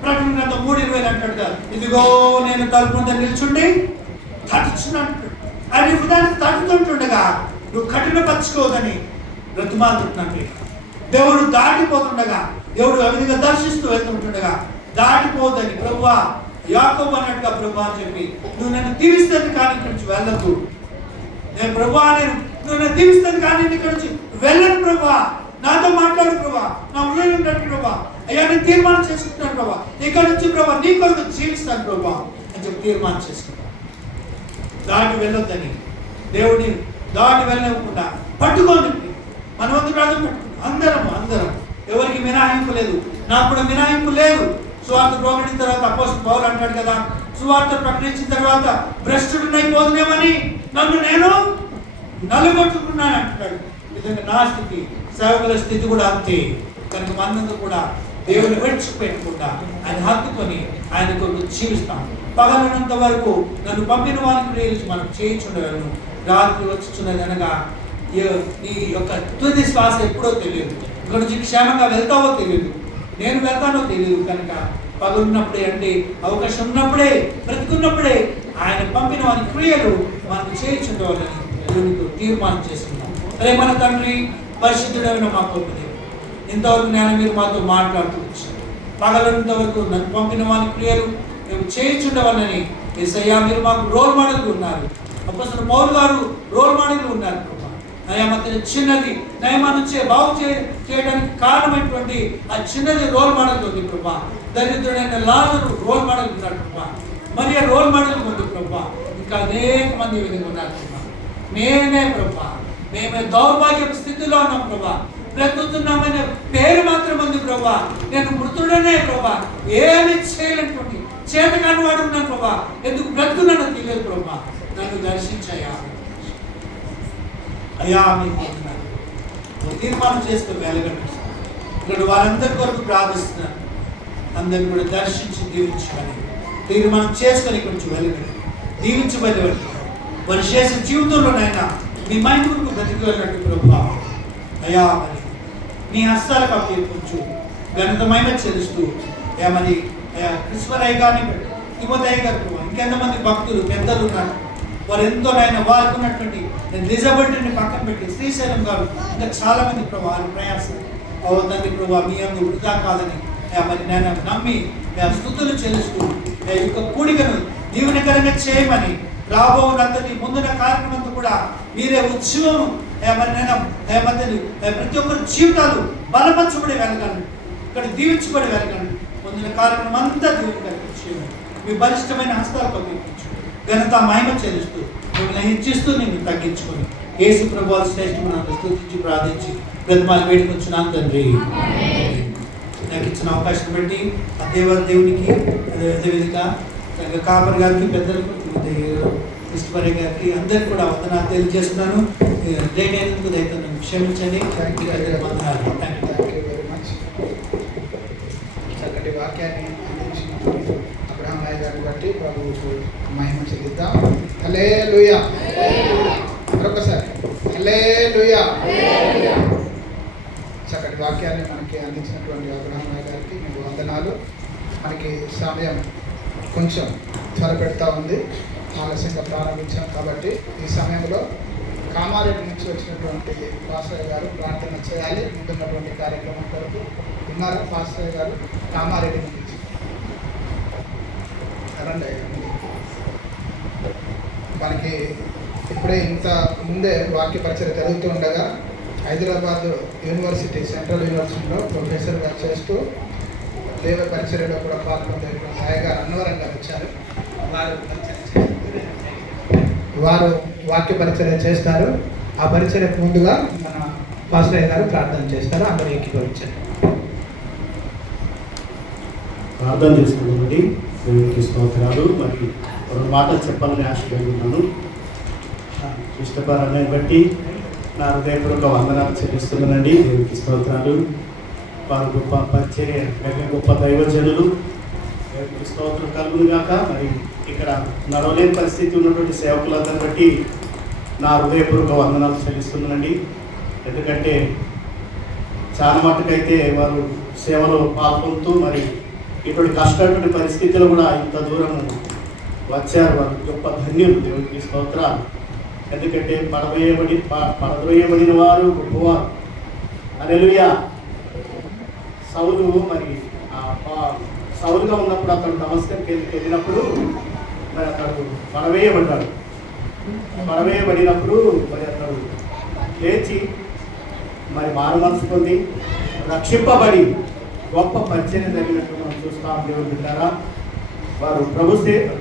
ప్రకటన గ్రంథం 3:20 అంటాడు కదా, ఇదిగో నేను తలుపు ముందు నిల్చుండి తట్టుచున్నాడు. ఆయన హృదయానికి తట్టుతుంటుండగా నువ్వు కఠినపరచుకోవద్దని బ్రతిమాలుతున్నాడు. దేవుడు దాటిపోతుండగా, దేవుడు ఆ విధంగా దర్శిస్తూ వెళ్తుంటుండగా దాటిపోదని ప్రభువా, యాకోబు అన్నట్టుగా ప్రభువా అని చెప్పి నువ్వు నన్ను దీవిస్తాను కానీ ఇక్కడి నుంచి వెళ్ళదు. నేను ప్రభువా, నువ్వు నన్ను దీవిస్తాను కానీ ఇక్కడి నుంచి వెళ్ళను ప్రభువా, నాతో మాట్లాడు ప్రభువా, నా హృదయం ఉన్నట్టు ప్రభువా, అయ్యా నేను తీర్మానం చేసుకుంటాను ప్రభువా, ఇక్కడ నుంచి ప్రభువా నీ కొరకు జీవిస్తాను ప్రభువా అని చెప్పి తీర్మానం చేసుకుంటాను. దాటి వెళ్ళొద్దని దేవుడిని దాటి వెళ్ళకుండా పట్టుకోండి. మనమంతా పట్టుకున్నాం అందరం ఎవరికి మినహాయింపు లేదు. నాకు కూడా మినహాయింపు లేదు. సువార్త ప్రకటించిన తర్వాత అపోస్తలుడు పౌలు అంటాడు కదా, సువార్త ప్రకటించిన తర్వాత భ్రష్టుడినైపోదునేమని నన్ను నేను నలుగొట్టుకున్నాను అంటాడు. నిజంగా నా స్థితి, సేవకుల స్థితి కూడా అంతే. కనుక మనందరూ కూడా దేవుని విడిచిపెట్టకుండా ఆయన హత్తుకొని ఆయన కొరకు జీవిస్తాం. పగలనంత వరకు నన్ను పంపిన వారికి ప్రేరించి మనం చేయించుండగలను. రాత్రి వచ్చుచున్నది అనగా ఈ యొక్క తుది శ్వాస ఎప్పుడో తెలియదు. ఇక్కడ నుంచి క్షేమంగా వెళ్తావో తెలియదు, నేను వెళ్తానో తెలియదు. కనుక పగులున్నప్పుడే అంటే అవకాశం ఉన్నప్పుడే, బ్రతుకున్నప్పుడే ఆయన పంపిన వారి క్రియలు మనకు చేయించుండవాలని దేవునికి తీర్మానం చేసుకున్నాం. అదే మన తండ్రి పరిశుద్ధుడైన మా గొప్పది, ఇంతవరకు నేను మీరు మాతో మాట్లాడుతూ వచ్చాను. పగలంత వరకు నన్ను పంపిన వారి క్రియలు మేము చేయించుండవాలని యేసయ్యా మీరు మాకు రోల్ మోడల్ ఉన్నారు. అపోస్తలుడు పౌలు గారు రోల్ మోడల్ ఉన్నారు. నయమతని చిన్నది నయమాను బాగు చేయడానికి కారణమైనటువంటి ఆ చిన్నది రోల్ మోడల్ ఉంది ప్రభా. దరిద్రుడైన లాజరు రోల్ మోడల్ ఉన్నాడు ప్రభా. మరి ఆ రోల్ మోడల్ ఉంది ప్రభా. ఇంకా అనేక మంది ఈ విధంగా ఉన్నారు ప్రభా. నేనే ప్రభా, మేమే దౌర్భాగ్య స్థితిలో ఉన్నాం ప్రభా. బ్రతుకుతున్నామనే పేరు మాత్రం ఉంది ప్రభా. నేను మృతుడనే ప్రభా, ఏమి చేయలేనటువంటి చేతకాని వాడు ఉన్నాను ప్రభా. ఎందుకు బ్రతుకున్నానో తెలియదు ప్రభా. నన్ను దర్శించయ్యా అయ్యా మీరు తీర్మానం చేసుకుని వెళ్ళగండి. ఇక్కడ వారందరి కొరకు ప్రార్థిస్తున్నాను. అందరిని కూడా దర్శించి దీవించమని తీర్మానం చేసుకొని ఇక్కడి నుంచి వెళ్ళగండి. దీవించబడి వారు చేసిన జీవితంలోనైనా మీ మైండ్కు బ్రతికి వెళ్ళినట్టు ప్రభా. అయ్యా మరి నీ హస్తాలకు అప్పగించు ఘనతమైన చెల్లిస్తూ ఏమని కృష్ణరయ్య గారిని తిమోతయ్య గారు ప్రభా, ఇంకెంతమంది భక్తులు పెద్దలు ఉన్నారు. వారు ఎంతో ఆయన వారికి ఉన్నటువంటి నిజబడిని పక్కన పెట్టి శ్రీశైలం గారు ఇంకా చాలా మంది ప్రభా వారి ప్రయాసం తండ్రి ప్రభా మీ అందు వృధా కాదని మరి నేను నమ్మి స్తుతులు చెల్లిస్తూ ఈ యొక్క కూడికను దీవెనకరంగా చేయమని రాబోనంతని ముందున్న కార్యక్రమంతో కూడా మీరే ఉత్సవం మరి నేను ప్రతి ఒక్కరి జీవితాలు బలపరచబడి వెళ్ళగలను. ఇక్కడ దీవించబడి వెళ్ళండి. పొందిన కారణం అంతా దేవుడు కల్పించేయండి. మీ బలిష్టమైన హస్తాలు పంపించు. ఘనత మహిమ చెల్లిస్తూ మిమ్మల్ని హెచ్చిస్తూ నేను తగ్గించుకొని యేసు ప్రభువు శ్రేష్టమైన స్తుతించి ప్రార్థించి ప్రతిమాలు వేడుకొచ్చున్నాను తండ్రి. నాకు ఇచ్చిన అవకాశం బట్టి ఆ దేవునికి అదేవిధంగా కాపర్ గారికి, పెద్దలకు, ఇష్టపడే గారికి అందరికి కూడా వందనాలు తెలియజేస్తున్నాను. లేట్ అయినందుకు దయతో నన్ను క్షమించండి. వందనాలు. Thank you very much. చక్కటి వాక్యాన్ని అందించిన అబ్రహాం రాయ్ గారిని బట్టి ప్రభువుకు మహిమ చెల్లిద్దాం. హల్లెలూయా. మరొకసారి హల్లెలూయా. చక్కటి వాక్యాన్ని మనకి అందించినటువంటి అబ్రహాం రాయ్ గారికి మీకు వందనాలు. మనకి సమయం కొంచెం త్వరపెడతా ఉంది, ఆలస్యంగా ప్రారంభించాం కాబట్టి ఈ సమయంలో కామారెడ్డి నుంచి వచ్చినటువంటి పాస్టర్ గారు ప్రార్థన చేయాలి. ముందున్నటువంటి కార్యక్రమం కొరకు ఉన్నారా పాస్టర్ గారు? కామారెడ్డి నుంచి రండి. మనకి ఇప్పుడే ఇంత ముందే వాక్య పరిచయం జరుగుతూ ఉండగా హైదరాబాద్ యూనివర్సిటీ, సెంట్రల్ యూనివర్సిటీలో ప్రొఫెసర్గా చేస్తూ దేవ పరిచర్యలో కూడా పాల్గొనేటువంటి హాయిగా అన్నవరం గారు వచ్చారు. వారు వాక్య పరిచర్య చేస్తారు. ఆ పరిచర్యకు ముందుగా మన పాస్టర్ గారు ప్రార్థన చేస్తారు. అందరూ ఏకీభవించారు. ప్రార్థన చేసుకున్నామండి. దేవునికి స్తోత్రాలు. మరి ఒక మాట చెప్పాలని ఆశపడుతున్నాను. ఇష్టపరాన్ని బట్టి నా హృదయపూర్వక వందనాలు చెల్లిస్తున్నానండి. దేవునికి స్తోత్రాలు. వారు గొప్ప పరిచర్య, గొప్ప దైవజనులు. దేవునికి స్తోత్రం కలుగును గాక. మరి ఇక్కడ నడవలేని పరిస్థితి ఉన్నటువంటి సేవకులందరిని బట్టి నా హృదయపూర్వక వందనాలు చెల్లిస్తున్నానండి. ఎందుకంటే చాలా మట్టుకైతే వారు సేవలో పాల్గొంటూ మరి ఇటువంటి కష్టమైన పరిస్థితులు కూడా ఇంత దూరం వచ్చారు. వారు గొప్ప ధన్యులు. దేవునికి స్తోత్రాలు. ఎందుకంటే పడద్రోయబడిన వారు గొప్పవారు. హల్లెలూయా. సౌలు మరి సౌలుగా ఉన్నప్పుడు అతడు దమస్కుకి వెళ్ళినప్పుడు మరి అతడు పడవేయబడినప్పుడు మరి అతడు లేచి మరి మారు మనసు పొంది రక్షింపబడి గొప్ప పరిచయం జరిగినట్టు మనం చూస్తాం. దేవుడు బిడ్డారా, వారు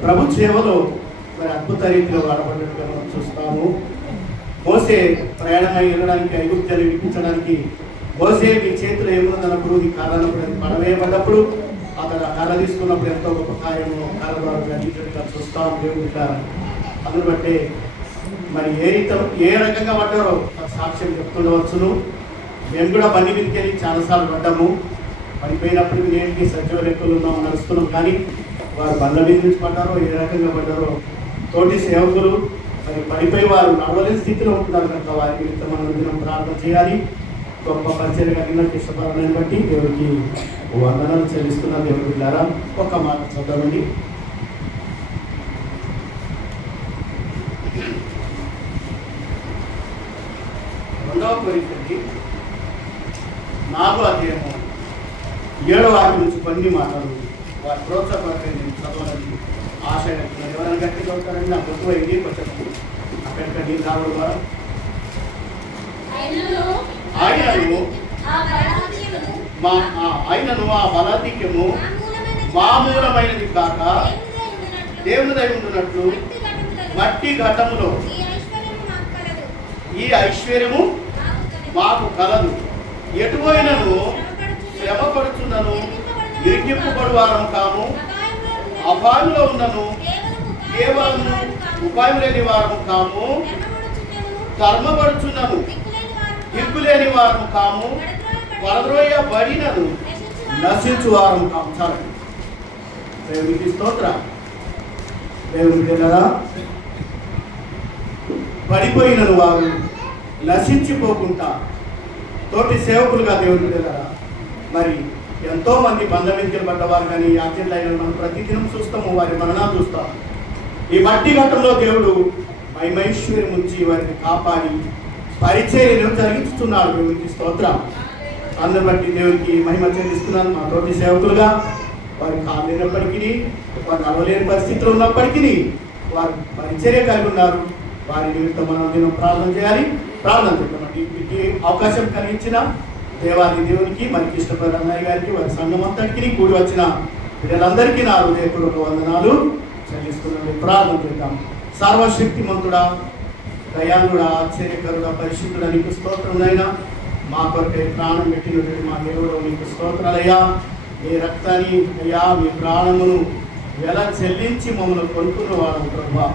ప్రభు సేవలో మరి అద్భుత రీతిలో వాడబడినట్టుగా మనం చూస్తాము. మోసే ప్రయాణమై వెళ్ళడానికి, ఐగుప్తులు విడిపించడానికి మోసే మీ చేతిలో ఏమున్నదన్నప్పుడు, ఈ కర్రనప్పుడు పడవేయబడ్డప్పుడు అతను ఆ కర్ర తీసుకున్నప్పుడు ఎంతో గొప్ప కార్యము కర్ర ద్వారా జరిగినట్టుగా చూస్తాం. దేవుడు బిడ్డారా, అందును బట్టే మరి ఏ రకంగా పడ్డారో సాక్ష్యం చెప్తుండవచ్చును. మేము కూడా బండి మీదకి వెళ్ళి చాలాసార్లు పడ్డాము. పడిపోయినప్పుడు నేటికి సజీవ లెక్కలు ఉన్నాం, నడుస్తున్నాం. కానీ వారు బండ్ల మీద నుంచి పడ్డారో, ఏ రకంగా పడ్డారో తోటి సేవకులు మరి పడిపోయి వారు నడవలేని స్థితిలో ఉంటున్నారు కనుక వారి నిమిత్తం మనం దినం ప్రార్థన చేయాలి. గొప్ప పరిచయం కలిగినట్టు ఇష్టపడాలని బట్టి దేవుడికి వందనాలు చెల్లిస్తున్నారు. దేవుడు బిడ్డారా, ఒక మాట చదవండి. రెండవ కొరింథీయులకి 4వ అధ్యాయము 7వ వాక్యం నుంచి కొన్ని మాటలు వారి ప్రోత్సాహపరచని నేను చదవాలని ఆశ. ఎవరైనా గట్టి చదువుతారని నాకు గుర్తు అయింది. కొంచెం అక్కడిక్కడ నీళ్ళు రావడం ద్వారా ఆయనను ఆ బలాధిక్యము మామూలమైనది కాక దేవుని దయ ఉండునట్లు మట్టి ఘటములో ఈ ఐశ్వర్యము మాకు కలదు. ఎటువైనను శ్రమపడుచున్నను ఇరికింపబడు వారం కాము, అపాయంలో ఉన్నను కేవలము ఉపాయం లేని వారము కాము, ధర్మపడుచున్నను దిక్కులేని వారము కాము, పడద్రోయబడినను నశించు వారము కాము. చాలండి. దేవునికి స్తోత్రం. దేవుని బిడ్డలారా, పడిపోయినను వారు నశించిపోకుండా తోటి సేవకులుగా దేవుని బిడ్డలారా మరి ఎంతో మంది బంధమించలు పడ్డవారు కానీ యాత్రలు అయిన మనం ప్రతిదినం చూస్తాము, వారి మరణాలు చూస్తాము. ఈ మట్టి ఘట్టంలో దేవుడు మహిమైశ్వర్యం ఉంచి వారిని కాపాడి పరిచర్యను జరిగిస్తున్నాడు. దేవునికి స్తోత్రం. అందుని బట్టి దేవునికి మహిమ చెల్లిస్తున్నాను. మా తోటి సేవకులుగా వారి కాలేనప్పటికీ, వారు నడవలేని పరిస్థితులు ఉన్నప్పటికీ వారు పరిచర్య కలిగి ఉన్నారు. వారి నిమిత్తం మనం దినం ప్రార్థన చేయాలి. ప్రార్థన చేద్దామండి. అవకాశం కలిగించిన దేవాది దేవునికి మనకి ఇష్టపడిన అన్నయ్య గారికి వారి సంఘం అంతటికి కూడి వచ్చిన వీళ్ళందరికీ నా హృదయపూర్వక వందనాలు చెల్లిస్తున్నాను. ప్రార్థన చేద్దాం. సర్వశక్తిమంతుడా, దయాళుడా, ఆశ్చర్యకరుడా, పరిశుద్ధుడా, నీకు స్తోత్రములైనా మా కొరకై ప్రాణం పెట్టినటువంటి మా దేవుడు నీకు స్తోత్రాలయ్యా. మీ రక్తాన్ని అయ్యా, మీ ప్రాణమును ఎలా చెల్లించి మమ్మల్ని కొనుక్కున్న వాళ్ళం ప్రభా.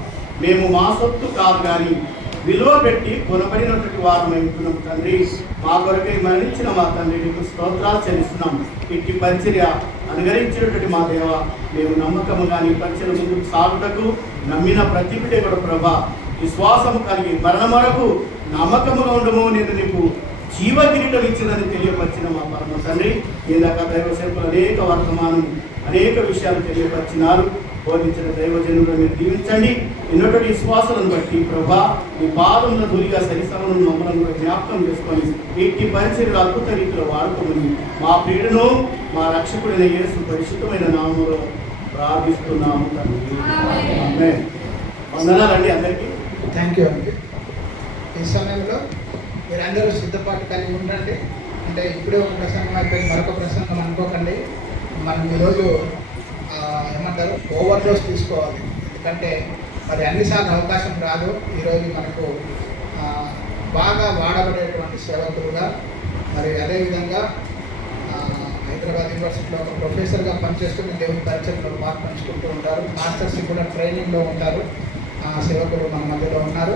మేము మా సొత్తు కాదు కానీ విలువ పెట్టి కొనబడినటువంటి వారమై ఉంటున్నాం తండ్రి. మా కొరకై మరణించిన మా తండ్రి నీకు స్తోత్రాలు చెల్లిస్తున్నాం. ఇట్టి పరిచర్య అనుగరించినటువంటి మా దేవ, మేము నమ్మకముగా నీ పరిచర్య ముందుకు సాగుటకు నమ్మిన ప్రతి బిడ్డ కూడా ప్రభా విశ్వాసము కలిగి మరణం వరకు నమ్మకముగా ఉండము. నేను నీకు జీవ కిరీటం ఇచ్చిందని తెలియపరిచిన మా పరమ తండ్రి. ఇందాక దైవ సేవకులు అనేక వర్తమానం అనేక విషయాలు తెలియపరిచినారు. బోధించిన దైవజనులను మీరు దీవించండి. ఎన్నటువంటి విశ్వాసాలను బట్టి ప్రభా ఈ పాదముల ధూళిగా సరిసమను మమ్మల్ని కూడా జ్ఞాపకం చేసుకొని వీటి పరిచర్యలు అద్భుత రీతిలో వాడుకోమని మా ప్రియుడును మా రక్షకుడైన యేసు పరిశుద్ధమైన నామములో ప్రార్థిస్తున్నాము తండ్రి. ఆమేన్. వందనాలండి అందరికీ. థ్యాంక్ యూ అండి. ఈ సమయంలో మీరందరూ సిద్ధపాటు కలిగి ఉండండి. అంటే ఇప్పుడే ఒక ప్రసంగం అయిపోయింది, మరొక ప్రసంగం అనుకోకండి. మనం ఈరోజు ఏమంటారు ఓవర్ డోస్ తీసుకోవాలి. ఎందుకంటే మరి అన్నిసార్లు అవకాశం రాదు. ఈరోజు మనకు బాగా వాడబడేటువంటి సేవకులుగా మరి అదేవిధంగా హైదరాబాద్ యూనివర్సిటీలో ఒక ప్రొఫెసర్గా పనిచేస్తూ దేవుని పరిచయంలో పంచుకుంటూ ఉంటారు. మాస్టర్స్ కూడా ట్రైనింగ్లో ఉంటారు. సేవకులు మన మధ్యలో ఉన్నారు.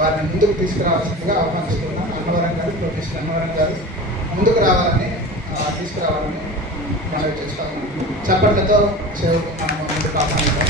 వారిని ముందుకు తీసుకురావాల్సిందిగా ఆహ్వానిస్తున్నాం. అన్నవరం గారు, ప్రొఫెసర్ అన్నవరం గారు ముందుకు రావాలని తీసుకురావాలని మనవి చేస్తాము. చప్పట్లతో సేవకు మనం ముందుకు ఆహ్వానిస్తాం.